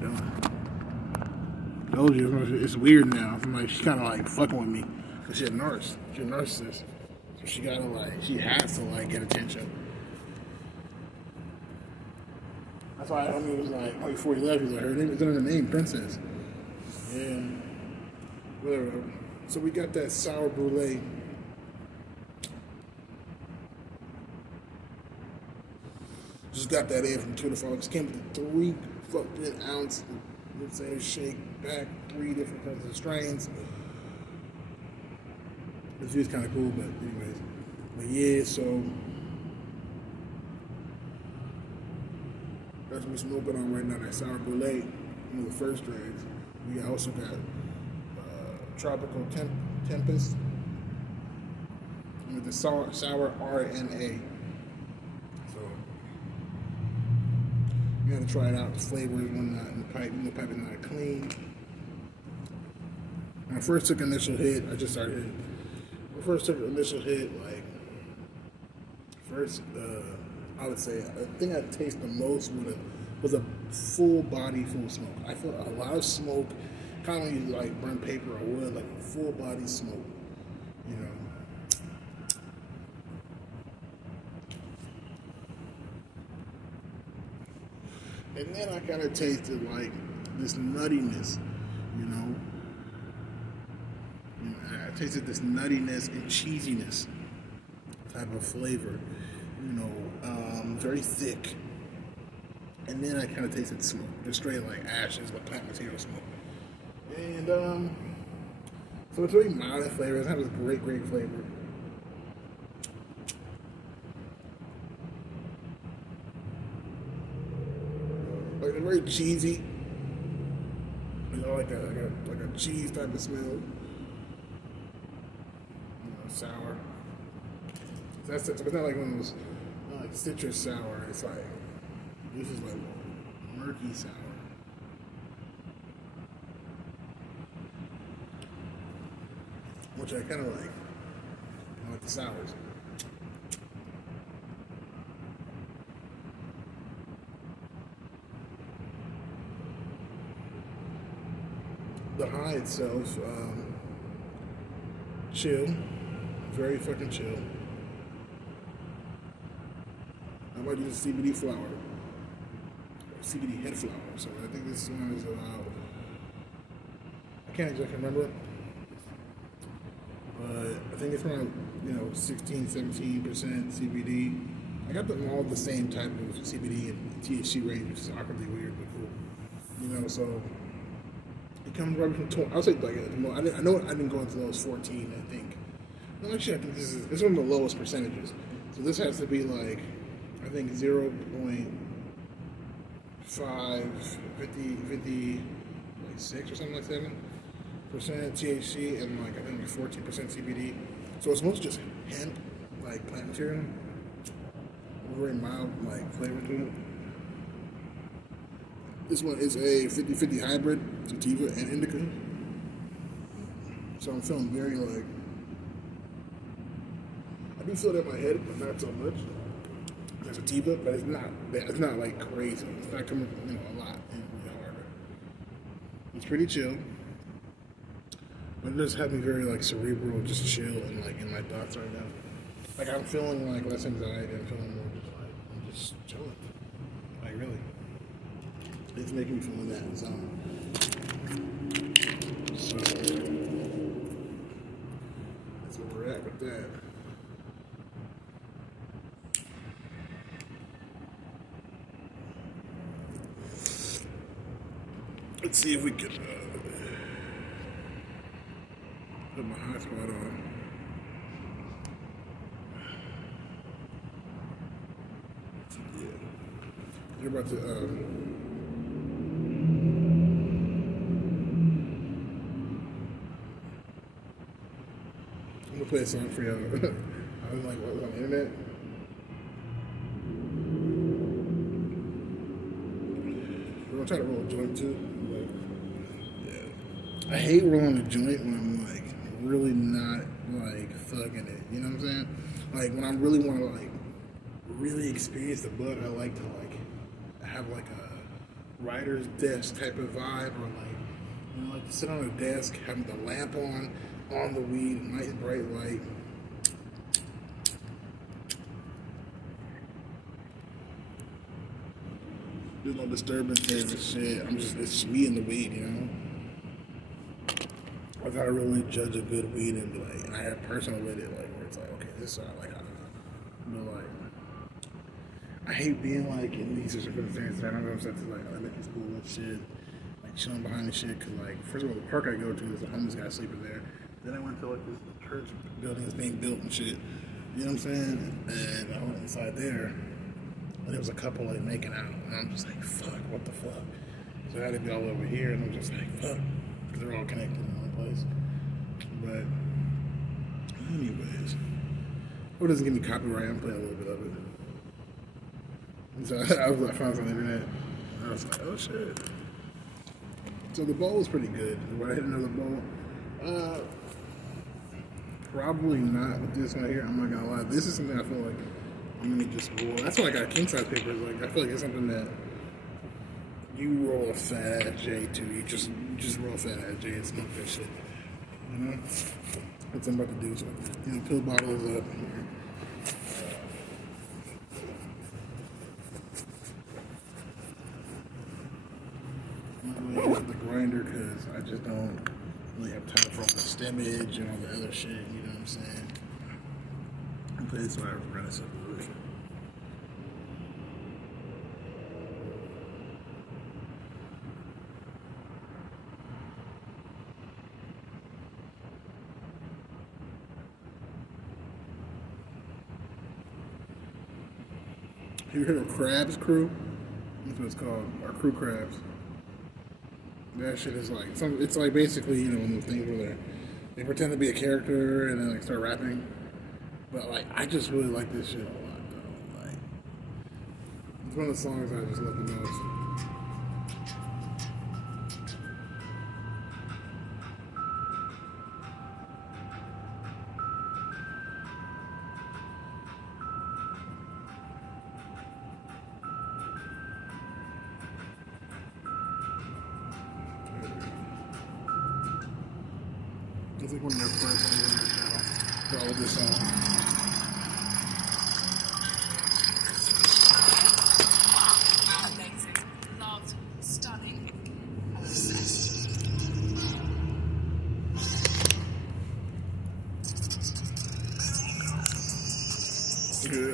doing? Told you, it's weird now. I'm like, she's kind of like fucking with me. Cause she's a nurse. She's a narcissist. So she gotta like, she has to like get attention. That's why I mean, it was like, before he left, he was like, her name is under the name, Princess. Yeah. Whatever. So we got that sour brulee. Just got that in from Tweedle Flower. Just came with 3 fucking ounce, let's say, shake back, 3 different kinds of strains. This view's kind of cool, but anyways. But yeah, so that's what we're smoking on right now, that sour brulee, one of the first strains. We also got Tropical Tempest with the sour RNA. So you gotta try it out. The flavor is when not in the pipe. The pipe is not clean. When I first took initial hit, I just started hitting. When I first took initial hit, like first, I would say the thing I taste the most was a full body, full smoke. I felt a lot of smoke. Kind of when you like burn paper or wood, like a full body smoke, you know. And then I kind of tasted like this nuttiness, you know. I tasted this nuttiness and cheesiness type of flavor, you know, very thick. And then I kind of tasted smoke, just straight like ashes, but plant material smoke. And so it's very mild in flavor. It has a great flavor. Like it's very cheesy, you know, like a cheese type of smell. You know, sour. So it's not like one of those like citrus sour. It's like this is like murky sour. Which I kind of like. I like the sours. The high itself, chill. Very fucking chill. I might use a CBD flower. CBD head flower. So I think this one is about, I can't exactly remember. But I think it's around, 16, 17% CBD. I got them all the same type of CBD and THC range, which is awkwardly weird but cool. So it comes right from 20. I'll say like I know I didn't go into those 14. I think. No, actually, I think this is one of the lowest percentages. So this has to be like, I think 0.5, 50, like 6 or something like 7%. THC and like I think 14% CBD. So it's mostly just hemp, like plant material. Very mild like flavor to it. This one is a 50-50 hybrid, sativa and indica. So I'm feeling very like, I do feel that in my head, but not so much. There's sativa, but it's not like crazy. It's not coming a lot and really harder. It's pretty chill. But it does have me very like cerebral, just chill and like in my thoughts right now. Like I'm feeling like less anxiety. I'm feeling more just like I'm just chilling. Like really, it's making me feel in that zone. So that's where we're at with that. Let's see if we can. Put my hotspot on. Yeah. You're about to, I'm gonna play a song for y'all. I was like, what, on the internet? We're gonna try to roll a joint too. Like, yeah. I hate rolling a joint when I'm like, really not like thugging it, you know what I'm saying? Like when I really want to like really experience the bud, I like to like have like writer's desk type of vibe, or like, you know, like to sit on a desk, having the lamp on the weed, nice bright light. There's no disturbances and shit. It's me and the weed, you know. I gotta really judge a good weed and be like, and I have personal with it, like where it's like, okay, this I like, but like, I hate being like in these circumstances. I don't go upset to like elementary school and shit, like chilling behind the shit. Cause like, first of all, the park I go to, there's a homeless guy sleeping there. Then I went to like this church building that's being built and shit. You know what I'm saying? And I went inside there. And there was a couple like making out, and I'm just like, fuck, what the fuck? So I had to be all over here, and I'm just like, fuck, because they're all connected in one place. But, anyways, hope it doesn't give me copyright. I'm playing a little bit of it. So I found it on the internet, and I was like, oh shit. So the bowl was pretty good. Would I hit another bowl? Probably not with this one here. I'm not gonna lie. This is something I feel like I'm gonna just roll. That's why I got king size papers. Like I feel like it's something that you roll a fat ass J too. You just roll a fat ass J and smoke that shit. You know? That's what I'm about to do. So, you know, pill bottles up. I'm gonna use the grinder because I just don't really have time for all the stemmage and all the other shit. You know what I'm saying? But it's why I run a separation. You heard of Crabs Crew? That's what it's called. Our Crew Crabs. That shit is like it's like basically, you know, one of those things where they pretend to be a character and then like start rapping. But like I just really like this shit a lot though. Like it's one of the songs I just love the most. It's like one of their first things on their channel. The oldest song. Amazing. Loved. Stunning. Obsessed. Yeah.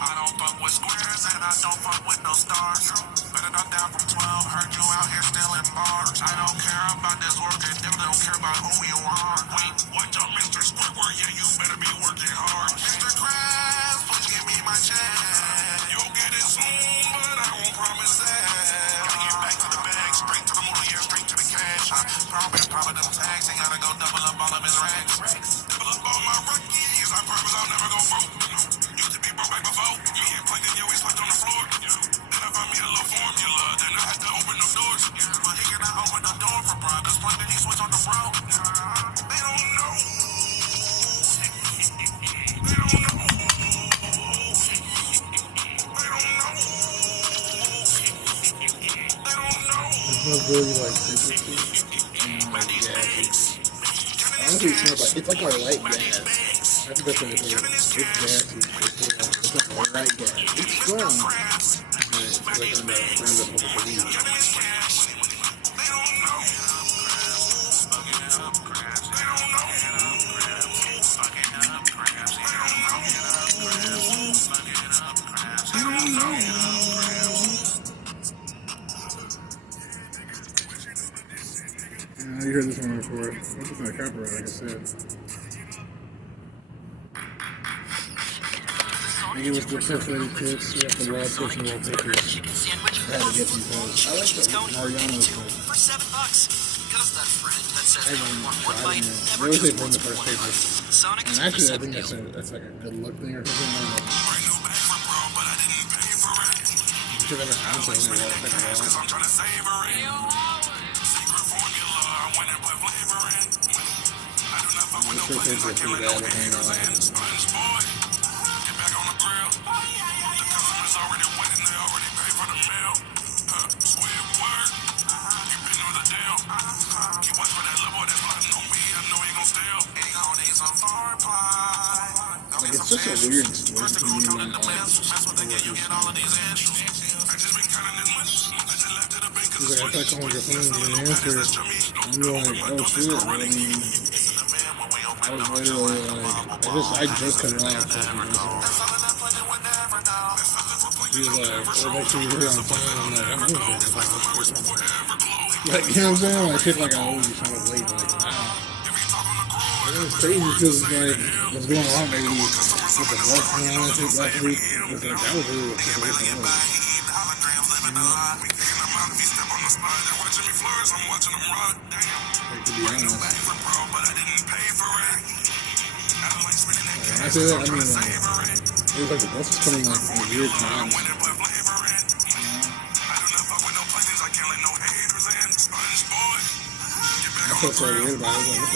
I don't fuck with squares and I don't fuck with no stars. Better not down from 12, heard you out here still in bars. I don't care about this work and them don't care about who you are. Wait, watch out, Mr. Squidward, yeah, you better be working hard. Mr. Krabs, please give me my check. You'll get it soon, but I won't promise that. Gotta get back to the bag, straight to the motor, yeah, straight to the cash. Popping them tags, he gotta go double up all of his racks. Double up all my rookies, I promise I'll never go broke. Used to be broke back before, me and Plankton, yeah, we slept on the floor. Then I found me a little formula, then I had to open them doors. But he cannot open the door for brothers, Plankton, he switched on the bro. They don't know. They don't know. They don't know. They don't know. It smells really like citrusy and like gassy. Honestly, it smells like, it's like a light gas. I think that's what it is. It's gassy. It's like a light gas. It's strong, but it's like on the roundup of the weed. You heard this one before. This is not copyright, like I said. I give us the perforated tips. We have the raw tips and raw pickles. I had to get these hoes. I like the Mariano's stuff. For $7. Because that friend that says I haven't one tried bite them yet. never They always say just bring the wants first one paper. bite. Sonic And is actually, I percent think deal. that's like a good look thing or something. I don't know. You should never have something like that. I'm trying to savor it. Secret formula, I went and put flavor in. I do not fuck with no places, I can't let no haters in. Sponge boy, get back on the grill. The customers already waiting, they already paid for the meal. Sweet word, you been on the deal. Keep watch for that little boy that's plotting on me, I know he gon' steal. He gon' need some farm pie. Like, it's just a weird First the crew turn in the lens, that's what they get, you get all of these inches. I just been counting this money, I just left it up in He's like, I thought calling your phone and an answer. And you're like, oh shit. I mean, I was literally like, I just cut it off. He was like, well, make sure you're here on time. I'm like, I'm here. Like, you know what I'm saying? Like, shit like I always be kind of late. Like, nah. It was crazy because, like, what's going on maybe with the bus and all that shit last week. It was like, that was really what the situation was. You know? Like, to be honest. When I say that, I mean, like, it was like the bus was coming, like, in weird times. I felt so weird about it. I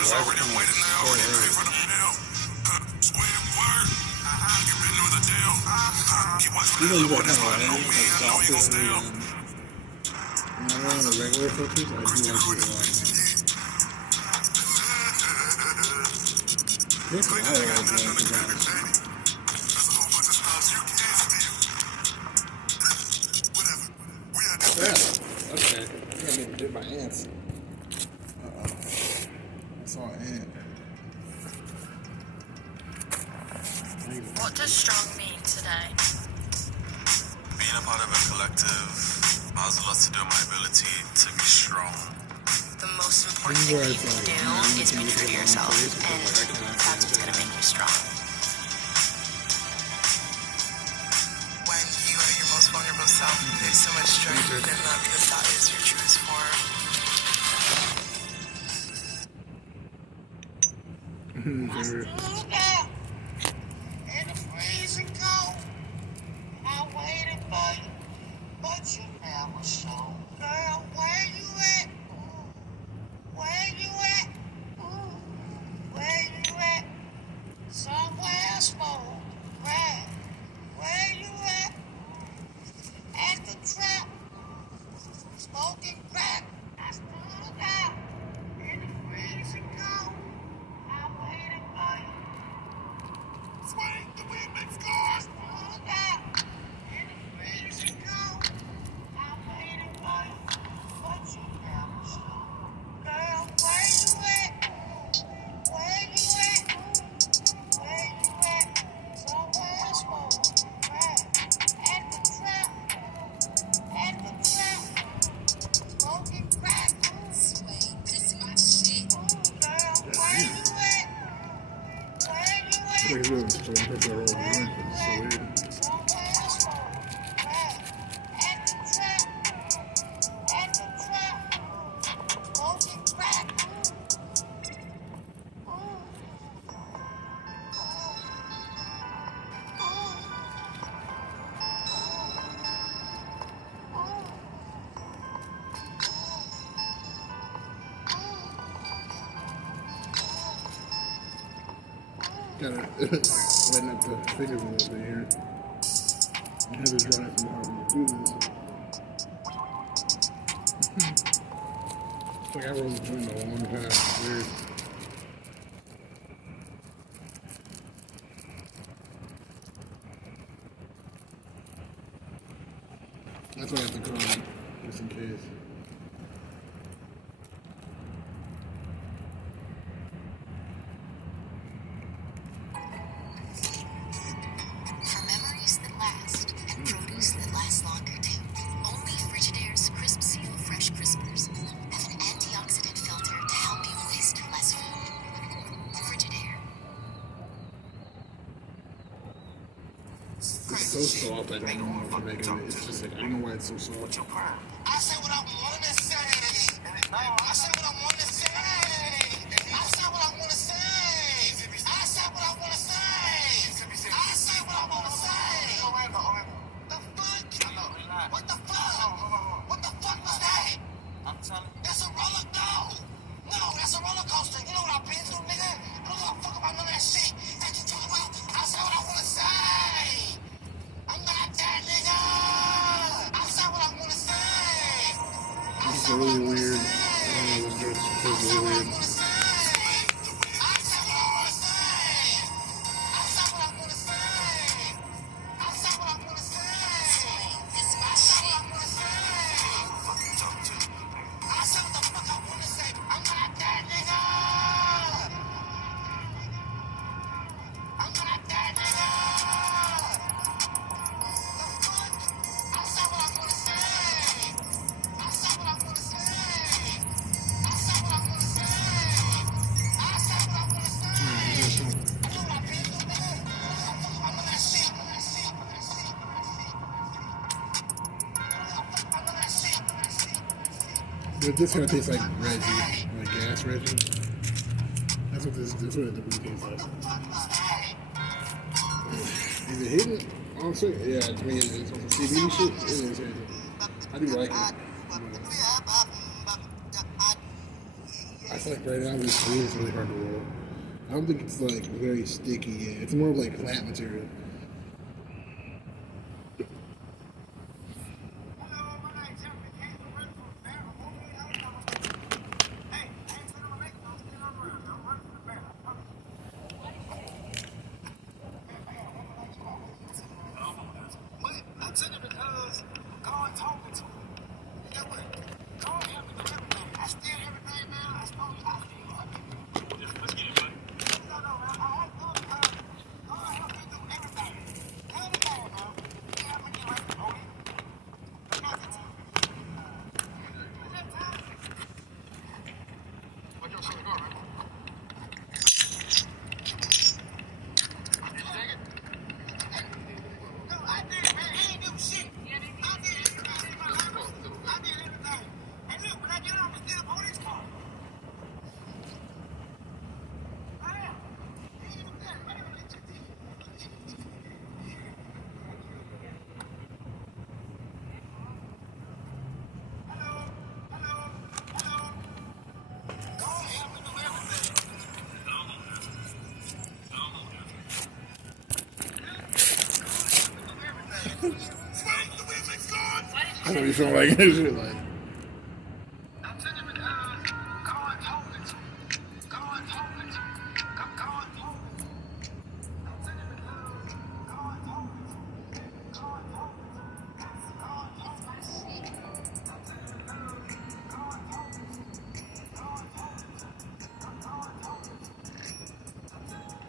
was like, what the hell? Why is it coming so early? You know, you got kind of like softer than the regular cookies. I do like you a lot. There's a lot of those. Yeah, okay. I didn't even dip my ants. Uh-oh. I saw an ant. What does strong mean today? Being a part of a collective allows a lot to do with my ability to be strong. The most important thing you can do is be true to yourself, and that's what's going to make you strong. When you are your most vulnerable self, there's so much strength within that because that is your truest form. In the freezing cold, I waited for you, but you never showed. Girl, where you at? Where you at? Where you at? Somewhere small, right? Where you at? At the trap, smoking crack. I stood out in the freezing cold. I waited for you. Swing the wind and scars. Stood out in the freezing cold. I waited for you, but you never showed. Girl, where you at? Where you at? Where you at? Somewhere small, right? At the trap, smoking crack. Swing, this my shit. Girl, where you at? Where you at? Like, it's really just a picture of her own mind, but it's so weird. Somewhere small, right? At the trap, smoking crack. Kind of wetting up the fingers a little bit here. My head is dry from how to do this. It's like I rolled a joint a long time. It's weird. That's why I have to call him, just in case. For memories that last, It's so soft. I don't know what to make of it. It's just like, I don't know why it's so soft. I say what I want to say. I say what I want to say. I say what I want to say. I say what I want to say. I say what I want to say. The fuck? What the fuck? What the fuck was that? I'm telling you. That's a roller coaster. No, that's a roller coaster. You know what I've been through, nigga? I don't give a fuck about none of that shit that you talk about. I say what I want to say. I'm not that nigga. I say what I want to say. I It's say what I really want to weird. say. I don't know, this dress I feels say really what I weird. want to say. I say what I want to say. I say what I want to say. I say what I want to say. I say what I want to say. I say what the fuck I want to say. I'm not that nigga. I'm not that nigga. The fuck? I say what I want to say. I say what I want to say. I say what I want to say. I say what I want to say. I know what I've been through, nigga. I know that shit. I know that shit. But this kind of tastes like Reggie, like gas Reggie. That's what the blue tastes like. Is it hidden? Honestly, yeah, to me it's on some CBD shit. It is hidden. I do like it. I feel like right now this weed is really hard to roll. I don't think it's like very sticky yet. It's more of like plant material. I took it because God told me to. You know what? God helped me do everything. I steal everything now. I stole it. I steal it. Let's get it, buddy. No, I had to do it because God helped me do everything. Everything, man. He helped me get right to voting. But not the time. Is that time? What you're saying, go, right? You take it? No, I did it, man. He ain't do shit. I did everything in my life. I did everything. And look, when I get off, I still on his car. I am. He ain't even there. I never let you see it. Hello. God help me do everything. Swing the women's God. I know you feel like this shit like. I'm telling you because God told me to. God told me to. God told me to. I'm telling you because God told me to. God told me to. God told me to. I'm telling you because God told me to. God told me to. God told me to. I'm telling you because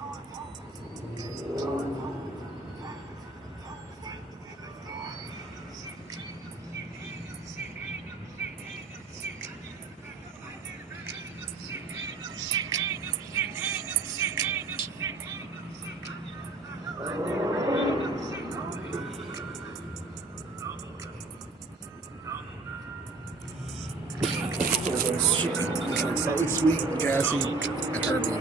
God told me to. God told me to. It's like slightly sweet, gassy, and herbal.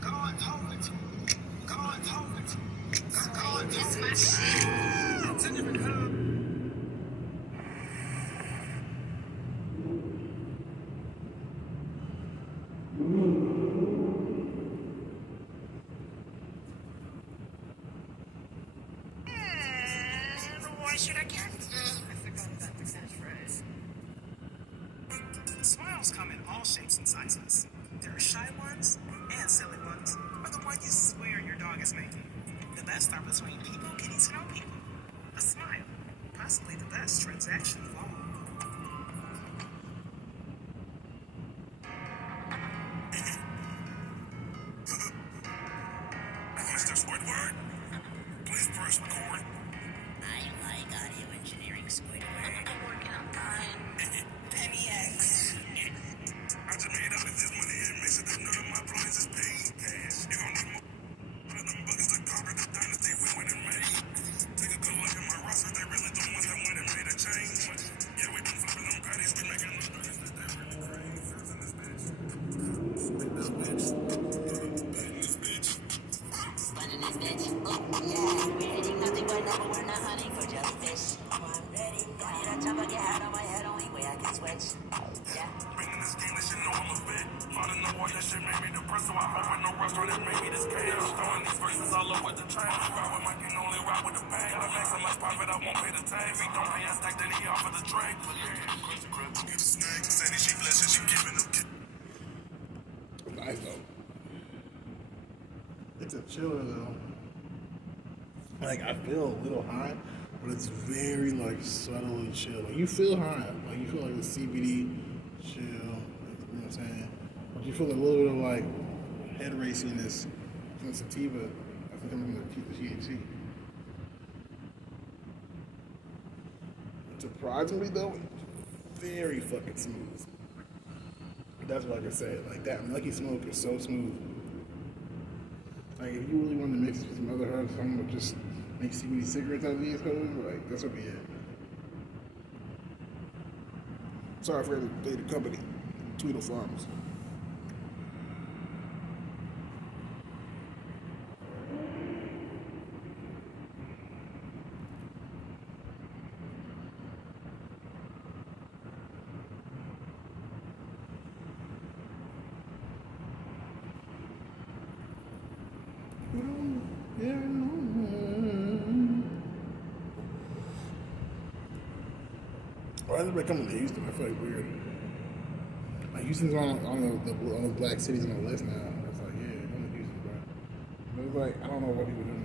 God told me to. God told me to. God told me to. I'm telling you because Why should I care? I forgot about the catchphrase. Smiles come in all shapes and sizes. There are shy ones and silly ones, or the one you swear your dog is making. The best are between people getting to know people. A smile, possibly the best transaction of all. Mr. Squidward, please press record. I like audio engineering, Squidward. I'm working on mine. Penny X. I just made all this money and mix it up, none of my appliances paid. open no restaurant and make me this chaos. Throwing these verses all over the chain. Ride with my king, only ride with the pain. I make so much profit, I won't pay the tag. If he don't pay us tax, then he offer the trade. Get the snag, Sandy, she blessed, she giving them. Nice though. It's a chiller though. Like I feel a little high, but it's very like subtly chill. Like you feel high, like you feel like the CBD chill. Like, you know what I'm saying? But you feel a little bit of like head raciness from the sativa. I think I'm gonna keep the THC. Surprisingly though, very fucking smooth. That's what I can say. Like that Lucky Smoke is so smooth. Like if you really wanted to mix it with some other herbs, I'm gonna just make CBD cigarettes out of these hoes. Like that's what be it. Sorry for the company, Tweedle Farms. Why is everybody coming to Houston? I feel like weird. Like Houston's on the black cities on the list now. It's like, yeah, come to Houston, bro. But it's like, I don't know what people doing.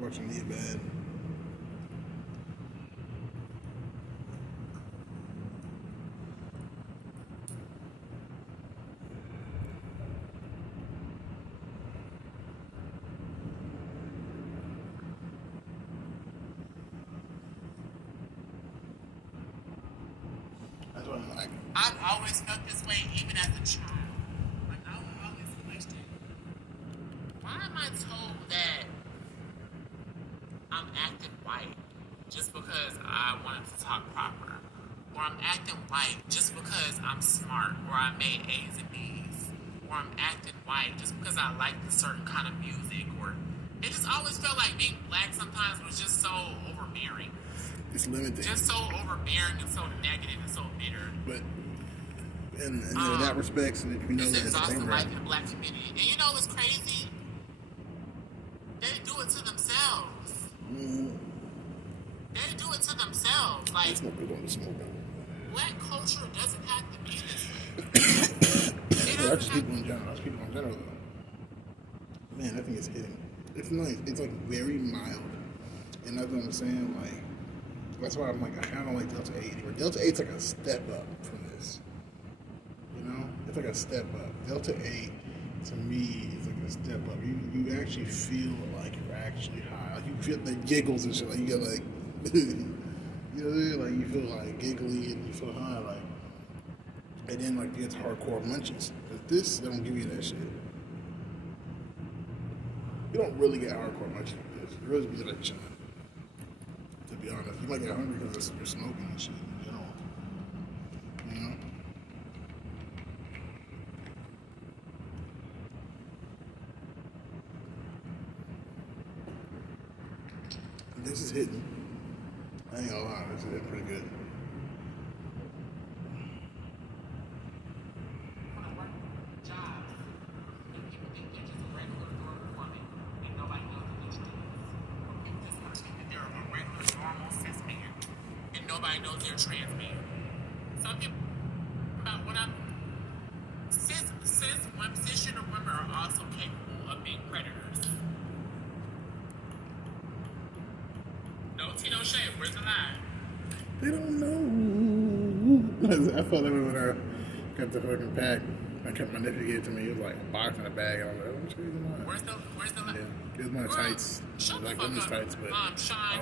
Watching the bed. That's what I'm like. I've always felt this way, even as a child. Like I would always question, why am I told that I'm acting white just because I wanted to talk proper? Or I'm acting white just because I'm smart, or I made A's and B's. Or I'm acting white just because I like a certain kind of music. Or it just always felt like being black sometimes was just so overbearing. It's limited. Just so overbearing and so negative and so bitter. But in that respect, we know it's that exhausting life in the black community. And you know what's crazy? They do it to themselves. They do it to themselves. Like, black culture doesn't have to be this way. That's people in general. That's people in general, though. Man, that thing is hitting. It's nice. It's like very mild. And that's what I'm saying. Like, that's why I'm like, I kind of like Delta 8 anymore. Delta 8's like a step up from this. You know? It's like a step up. Delta 8, to me, is like a step up. You actually feel like you're actually high. Like, you feel the giggles and shit. Like, you get like, you know what I mean? Like, you feel like giggly and you feel high. Like, and then, like, you get hardcore munchies. But this, they don't give you that shit. You don't really get hardcore munchies with this. You really be like chilling. To be honest, you might get hungry because you're smoking and shit in general. You know? And this is hitting. I ain't gonna lie, this is hitting pretty good. Nobody knows they're trans man. Some people, when I'm cisgender women are also capable of being predators. No tea, no shade. Where's the lie? They don't know. I thought when I got the fucking pack. I kept my nephew gave it to me. He was like a box in a bag. I was like, oh, what's going on? Where's the lie? Yeah. Here's my tights. Like women's tights, but I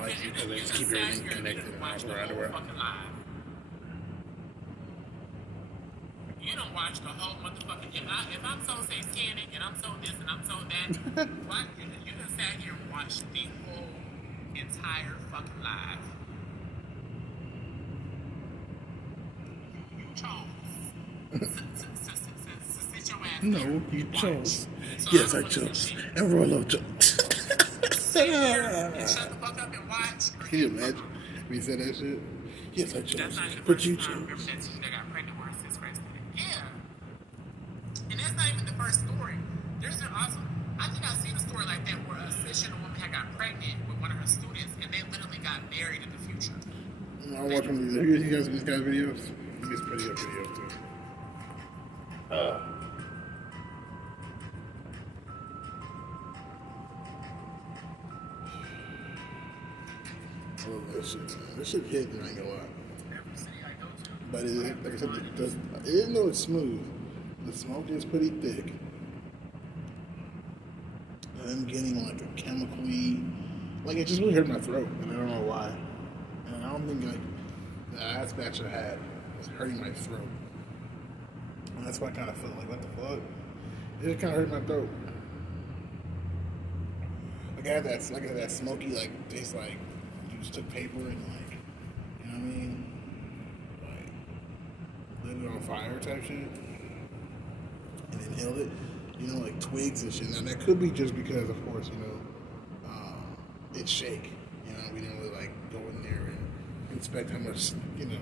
like it because they just keep everything connected and I wear underwear. You don't watch the whole motherfucking. If I'm so satanic and I'm so this and I'm so that, why you done sat here and watched the whole entire fucking live? You chose. Sit your ass No, there you and watch. chose. So Yes, I'm I gonna chose. shit. Everyone loves chose. Sit here and shut the fuck up and watch. Can you imagine if he said that shit? Yes, I That's chose. not the But first you time chose. that teacher got pregnant with her sixth grade student. Yeah. And that's not even the first story. There's an awesome. I think I've seen a story like that where a cisgender woman had got pregnant with one of her students and they literally got married in the future. I'm watching these. You guys see these guys' videos? These pretty good videos too. I love that shit, man. This shit hit, I ain't gonna lie. Every city I go to. But it, like I said, even though it's smooth, the smoke is pretty thick. And I'm getting like a chemically, like it just really hurt my throat, and I don't know why. And I don't think like the ass batch I had was hurting my throat. And that's why I kind of felt like, what the fuck? It just kind of hurt my throat. Like I had that smoky, like taste like you just took paper and like, you know what I mean? Like lit it on fire type shit, and inhaled it. You know, like twigs and shit. Now that could be just because, of course, you know, it's shake. You know, we didn't really like go in there and inspect how much, you know.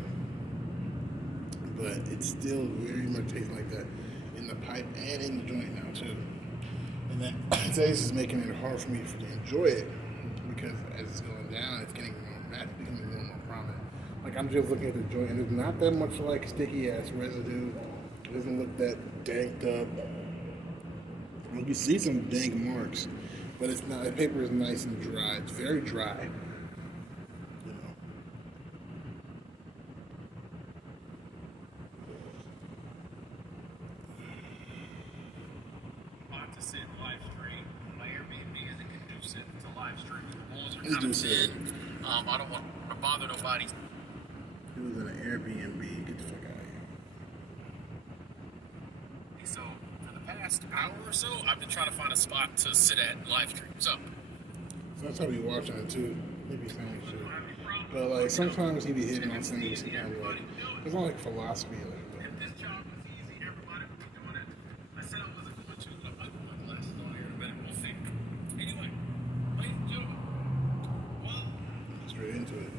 But it still very much tastes like that in the pipe and in the joint now too. And that taste is making it hard for me to enjoy it because as it's going down, it's getting more matte, becoming more and more prominent. Like I'm just looking at the joint, and there's not that much like sticky ass residue. It doesn't look that danked up. Well, you see some dank marks, but it's not. The paper is nice and dry. It's very dry. You know. Not to sit live stream. My Airbnb isn't conducive to live stream. The walls are Let's kind do of so. thin. I don't want to bother nobody. It was in an Airbnb. Get the fuck out of here. So for the past hour or so, I've been trying to find a spot to sit at live stream. So So that's how we watching it too. Maybe saying shit. But like sometimes he be hitting on things. Sometimes like it's not like philosophy like that. if this job was easy, everybody would be doing it. I said I wasn't going to, but I might put my glasses on here in a minute. We'll see. Anyway, ladies and gentlemen, well, Straight into it.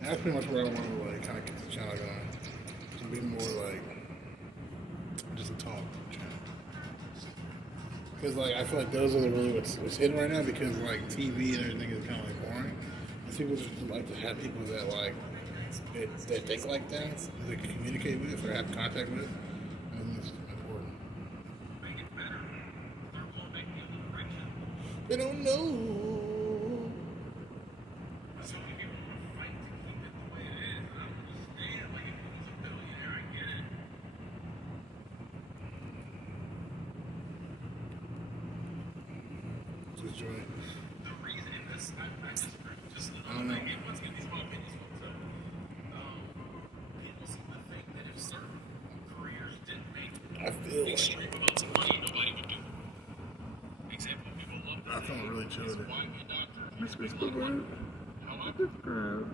And that's pretty much where I want to like kind of get the channel going. To be more like just a talk channel. Because like I feel like those are really what's hitting right now because like TV and everything is kind of like boring. And people just like to have people that like that think like that, they can communicate with or have contact with. And it's important. make it better. They're going to make me a little richer. They don't know. So many people want to fight to keep it the way it is. And I understand, like, if he was a billionaire, I get it. Just join. The reason in this, I just I don't know. like, once again, these are my opinions, folks. People seem to think that if certain careers didn't make I feel like extreme amounts of money, nobody would do it. Example, people love I feel really chill is with it. why my doctor. Miss Whisper. However,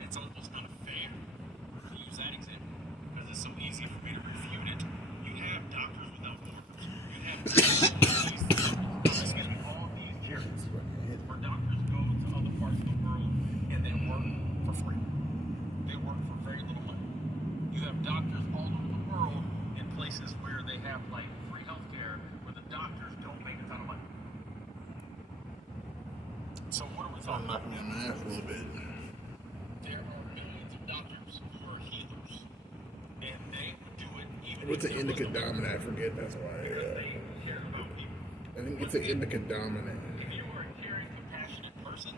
it's almost unfair to use that example because it's so easy for me to refute it. You have doctors without borders. You have all these areas where doctors go to other parts of the world and they work for free. They work for very little money. You have doctors all over the world in places where they have like free healthcare where the doctors don't make a ton of money. So what are we I'm talking about? knocking me on my ass a little bit. There are millions of doctors who are healers, and they would do it even What's if an there indica wasn't a dominant? I forget. That's why. they cared about people. I think it's an indica dominant. If you were a caring, compassionate person,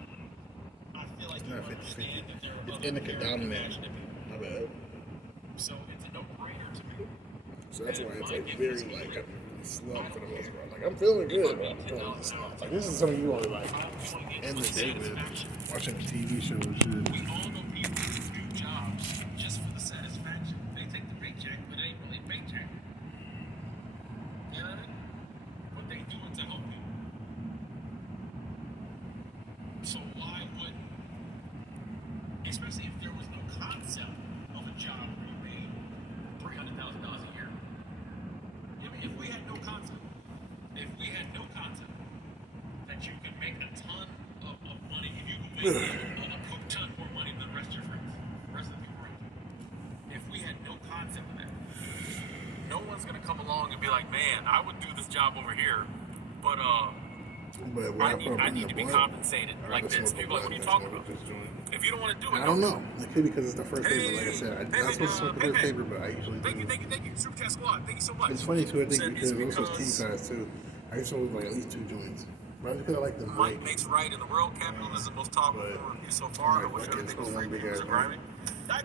I feel like It's you not 50-50. understand that there are It's other indica caring, dominant. compassionate people. My bad. So it's a no-brainer to me. So that's why it's like very like I'm really slumped for the most part. Like I'm feeling good, but I'm feeling really slumped. Like this is something you want to like end the day with, watching a TV show and shit. We all know people who do jobs just for the satisfaction if we had no concept that you could make a ton of money, if you could make a poop ton more money than the rest of your friends, the rest of the people around you. If we had no concept of that, no one's gonna come along and be like, man, I would do this job over here, but I need to be compensated like this. People are like, what are you talking about? If you don't want to do it, I don't know. It could be because it's the first paper, like I said. I'm supposed to smoke the first paper, but I usually do. Thank you. Super Cat Squad, thank you so much. It's funny too, I think, because it was king size too. I used to hold like at least 2 joints. But I just feel like the Mike makes right in the world. Capitalism is the most topical review so far. I wish everything was free, people was grimy. I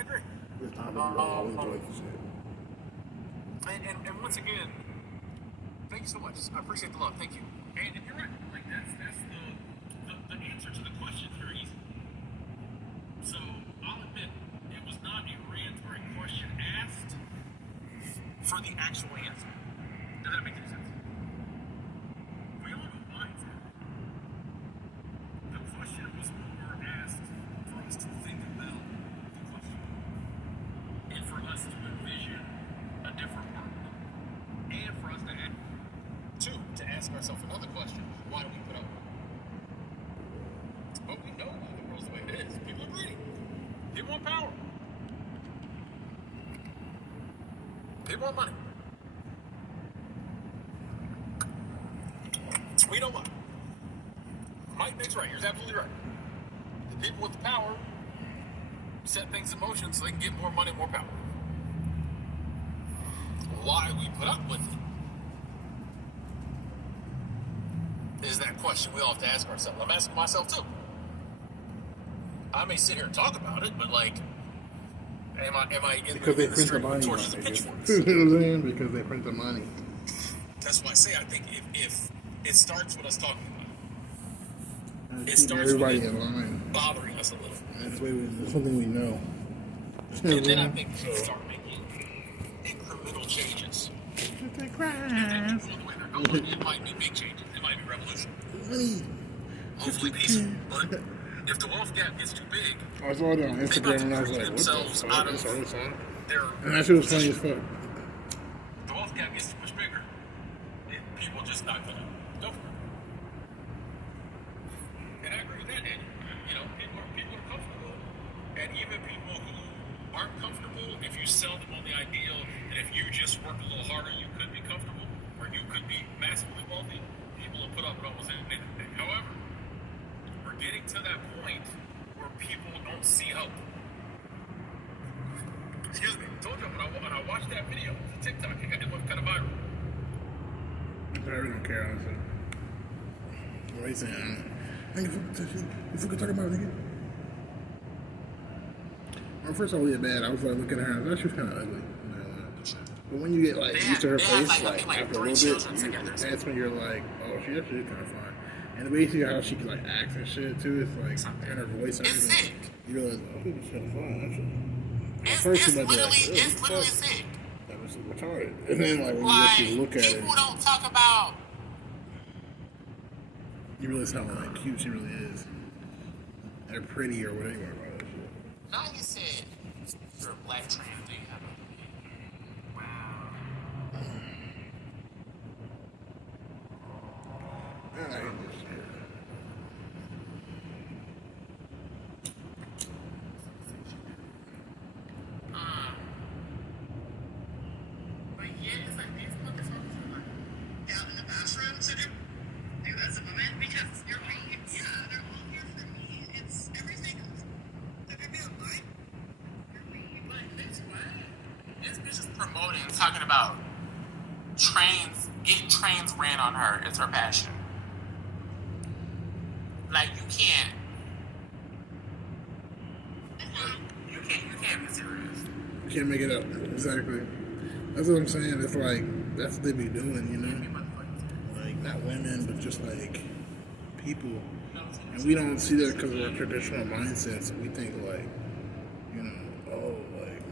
agree. It's time to all enjoy the shit. And once again, thank you so much. I appreciate the love. Thank you. And you're right. Like that's the answer to the question is very easy. So I'll admit it was not a rant or a question asked for the actual answer. Does that make any sense? We all know why it's happening. The question was more asked for us to think about the question and for us to envision a different world, and for us to ask ourselves another question: why do we put up? But we know why the world's the way it is. People are greedy. People want power. People want money. We know why. Mike makes right. You're absolutely right. The people with the power set things in motion so they can get more money, more power. Why we put up with it is that question we all have to ask ourselves. I'm asking myself too. I may sit here and talk about it, but like, am I in because they the print the street with money. torches and pitchforks? You know what I'm saying? Because they print the money. That's why I say I think if it starts with us talking about it, it starts everybody with in line. bothering us a little. That's something we know. And then I think we can start making incremental changes. And then keep going the way they're going. It might be big changes. It might be revolution. Hopefully peaceful. But if the wealth gap gets too big, I saw it on Instagram and I was like, what the fuck? That's all it's on. And that shit was funny as fuck. The wealth gap gets too much bigger. People are just not gonna go for it. And I agree with that, Daniel. You know, people are comfortable, and even people who aren't comfortable, if you sell them on the ideal that if you just work a little harder, you could be comfortable, or you could be massively wealthy, people will put up with almost anything. However, we're getting to that point where people don't see hope. Excuse me. I told you when I watched that video, it was a TikTok. It went kind of viral. I really don't care, honestly. What are you saying? If we could talk about it again. Well, first of all, yeah, bad. I was like looking at her, and she was kind of ugly. But when you get like used to her face, like after a little bit, that's when you're like, oh, she actually is kind of fine. And the way you see how she can like act and shit too, it's like and her voice and everything. You realize, oh, she's kind of fine. Actually. At first, you might be like, it's literally sick. That was retarded. And then like when you actually look at her, people don't talk about. You realize how like cute she really is. Or pretty or whatever you want to call that shit. Now you said you're a black trans. Do you have a wow? I hate this shit. But yeah, it's like these motherfuckers are like out in the bathroom to do as a woman because you're right. Yeah, they're all here for me. It's everything. They're gonna be online. But bitch, what? This bitch is promoting, talking about getting trains ran on her is her passion. Like you can't be serious. You can't make it up. Exactly. That's what I'm saying. It's like, that's what they be doing, you know? Like, not women, but just like people. And we don't see that because of our traditional mindsets. We think like, you know, oh, like,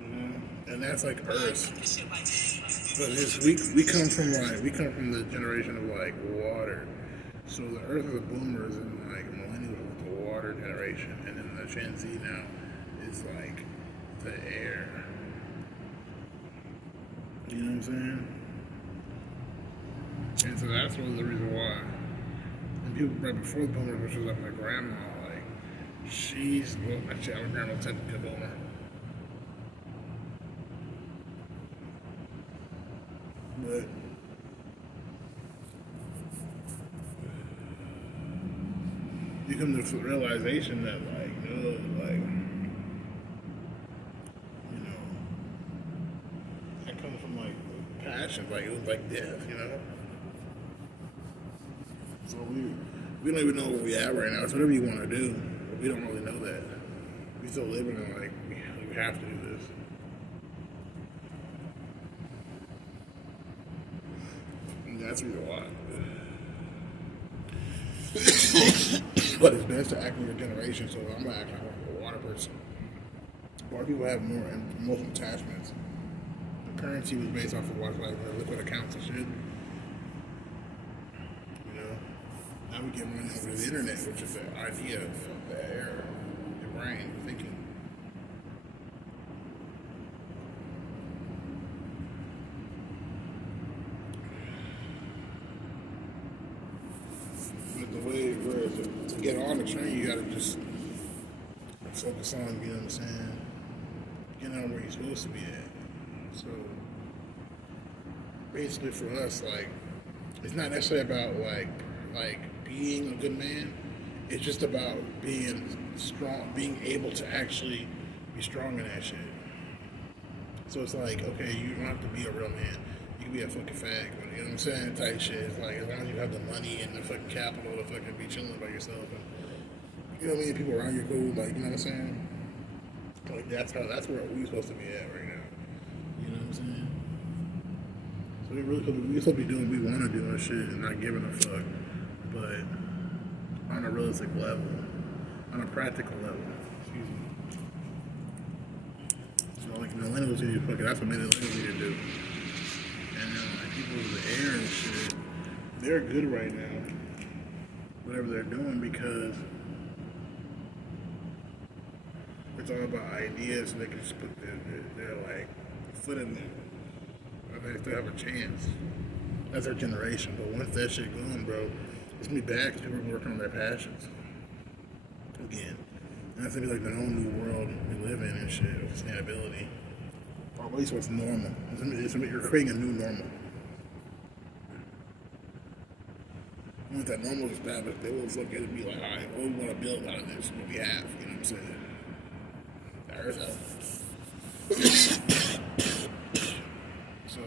you know? And that's like Earth. But we come from the generation of like water. So the Earth of the boomers and like millennials was the water generation, and then the Gen Z now is like the air. You know what I'm saying? And so that's really the reason why. And people right before the boomer, which was like my grandma, like, well, actually, my grandma technically a boomer. But you come to the realization that, like, that comes from, like, passion, like, it was like death, So we don't even know where we at right now. It's whatever you want to do, but we don't really know that. We still living in, like, we have to do this. And that's really a lot. But it's best to act with your generation, so I'm gonna act like a water person. A lot of people have more emotional attachments. The currency was based off of what's like liquid accounts and shit. Now we get running over the internet, which is the idea of the air, your brain, thinking. But the way where to get on the train, you gotta just focus on, you know what I'm saying, getting on where you're supposed to be at. So basically for us, like, it's not necessarily about like being a good man. It's just about being strong, being able to actually be strong in that shit. So it's like, okay, you don't have to be a real man. You can be a fucking fag, you know what I'm saying? Type shit. It's like, as long as you have the money and the fucking capital to fucking be chilling by yourself, and you know what I mean? People around you cool, like, you know what I'm saying? Like, that's where we're supposed to be at right now. You know what I'm saying? So we're supposed to be doing what we want to do and shit and not giving a fuck. But on a realistic level, on a practical level, excuse me. So like millennials need to fucking, that's what millennials need to do. And then like people with the air and shit, they're good right now, whatever they're doing, because it's all about ideas, and they can just put their like foot in there. They still have a chance. That's our generation. But once that shit gone, bro, it's gonna be bad because people are working on their passions again. And that's gonna be like the whole new world we live in and shit, with sustainability. Or at least what's normal. You're creating a new normal. Once that normal is bad, but they will look at it and be like, alright, what do we want to build out of this? What we have, you know what I'm saying? That hurts out. So,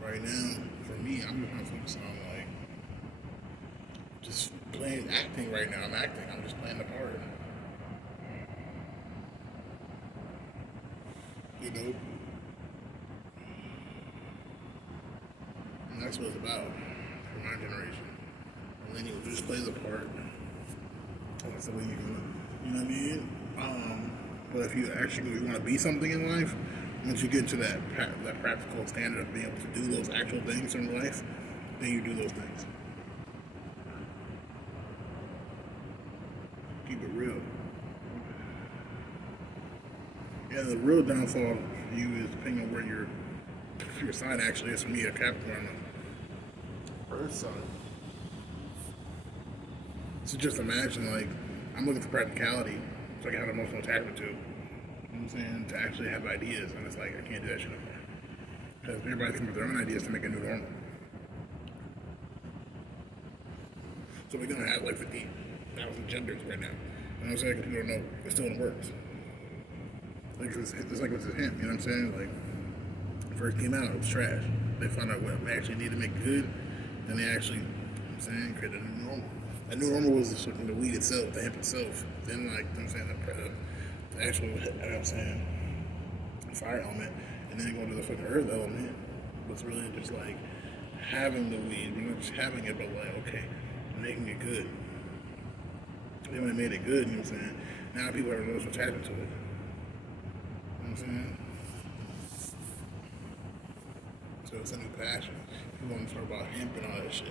right now, for me, I'm gonna focus on like just acting right now. I'm acting. I'm just playing the part. You know, and that's what it's about for my generation. Millennials just play the part. That's the way you do it. You know what I mean? But if you actually want to be something in life, once you get to that practical standard of being able to do those actual things in life, then you do those things. Keep it real. Yeah, the real downfall for you is depending on where your sign actually is. For me, a Capricorn, Earth sign. So just imagine, like, I'm looking for practicality, so I can have an emotional attachment to. You know what I'm saying? To actually have ideas, and it's like, I can't do that shit anymore. Because everybody's coming up with their own ideas to make a new normal. So we're gonna have like 50,000 genders right now. You know what I'm saying? Because people don't know, it's still in the works. Like, it's like with the hint, you know what I'm saying? Like, it first came out, it was trash. They found out what they actually need to make good, then they actually, you know what I'm saying, created a new normal. A new normal was the weed itself, the hemp itself. Then, like, you know what I'm saying, the actual, you know what I'm saying, fire element, and then go to the fucking earth element. Was really just like having the weed, not just having it, but like, okay, making it good. Then when they made it good, you know what I'm saying, now people are noticing what's happening to it. You know what I'm saying? So it's a new passion. People want to talk about hemp and all that shit.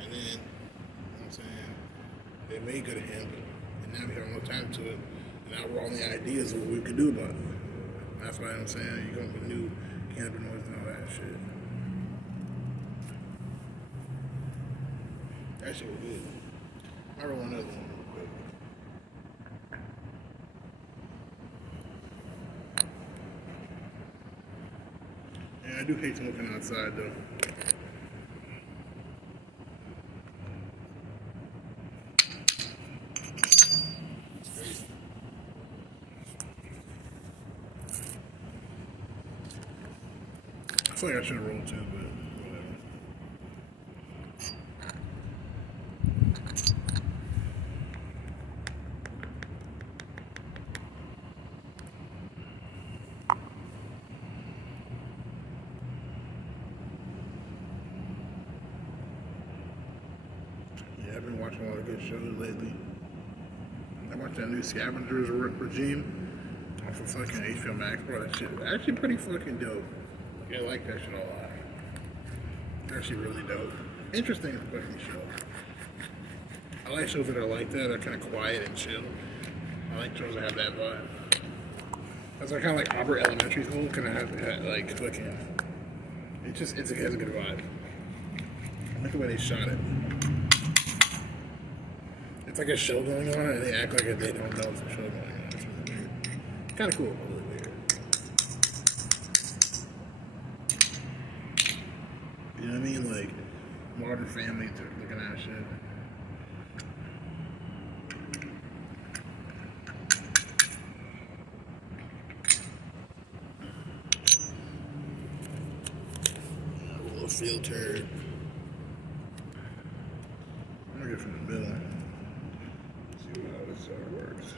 And then, you know what I'm saying, they made good hemp, and now we have no time to it. And now we're on the ideas of what we could do about it. That's why I'm saying you come with new cannabinoids and all that shit. That shit was good. I roll another one real quick. Yeah, I do hate smoking outside though. I feel like I should have rolled too, but whatever. Yeah, I've been watching a lot of good shows lately. I watched that new Scavengers Regime off of fucking HBO Max. Bro, that shit is actually pretty fucking dope. Yeah, I like that shit a lot. It's actually really dope. Interesting fucking show. I like shows that are like that, are kind of quiet and chill. I like shows that have that vibe. That's like kind of like Auburn Elementary School, kind of have like fucking. It has a good vibe. I like the way they shot it. It's like a show going on, and they act like they don't know it's a show going on. It's really weird. Kind of cool, but really weird. You know what I mean? Like Modern Family, looking at shit. A little filtered. I'm gonna get from the middle. See how this works.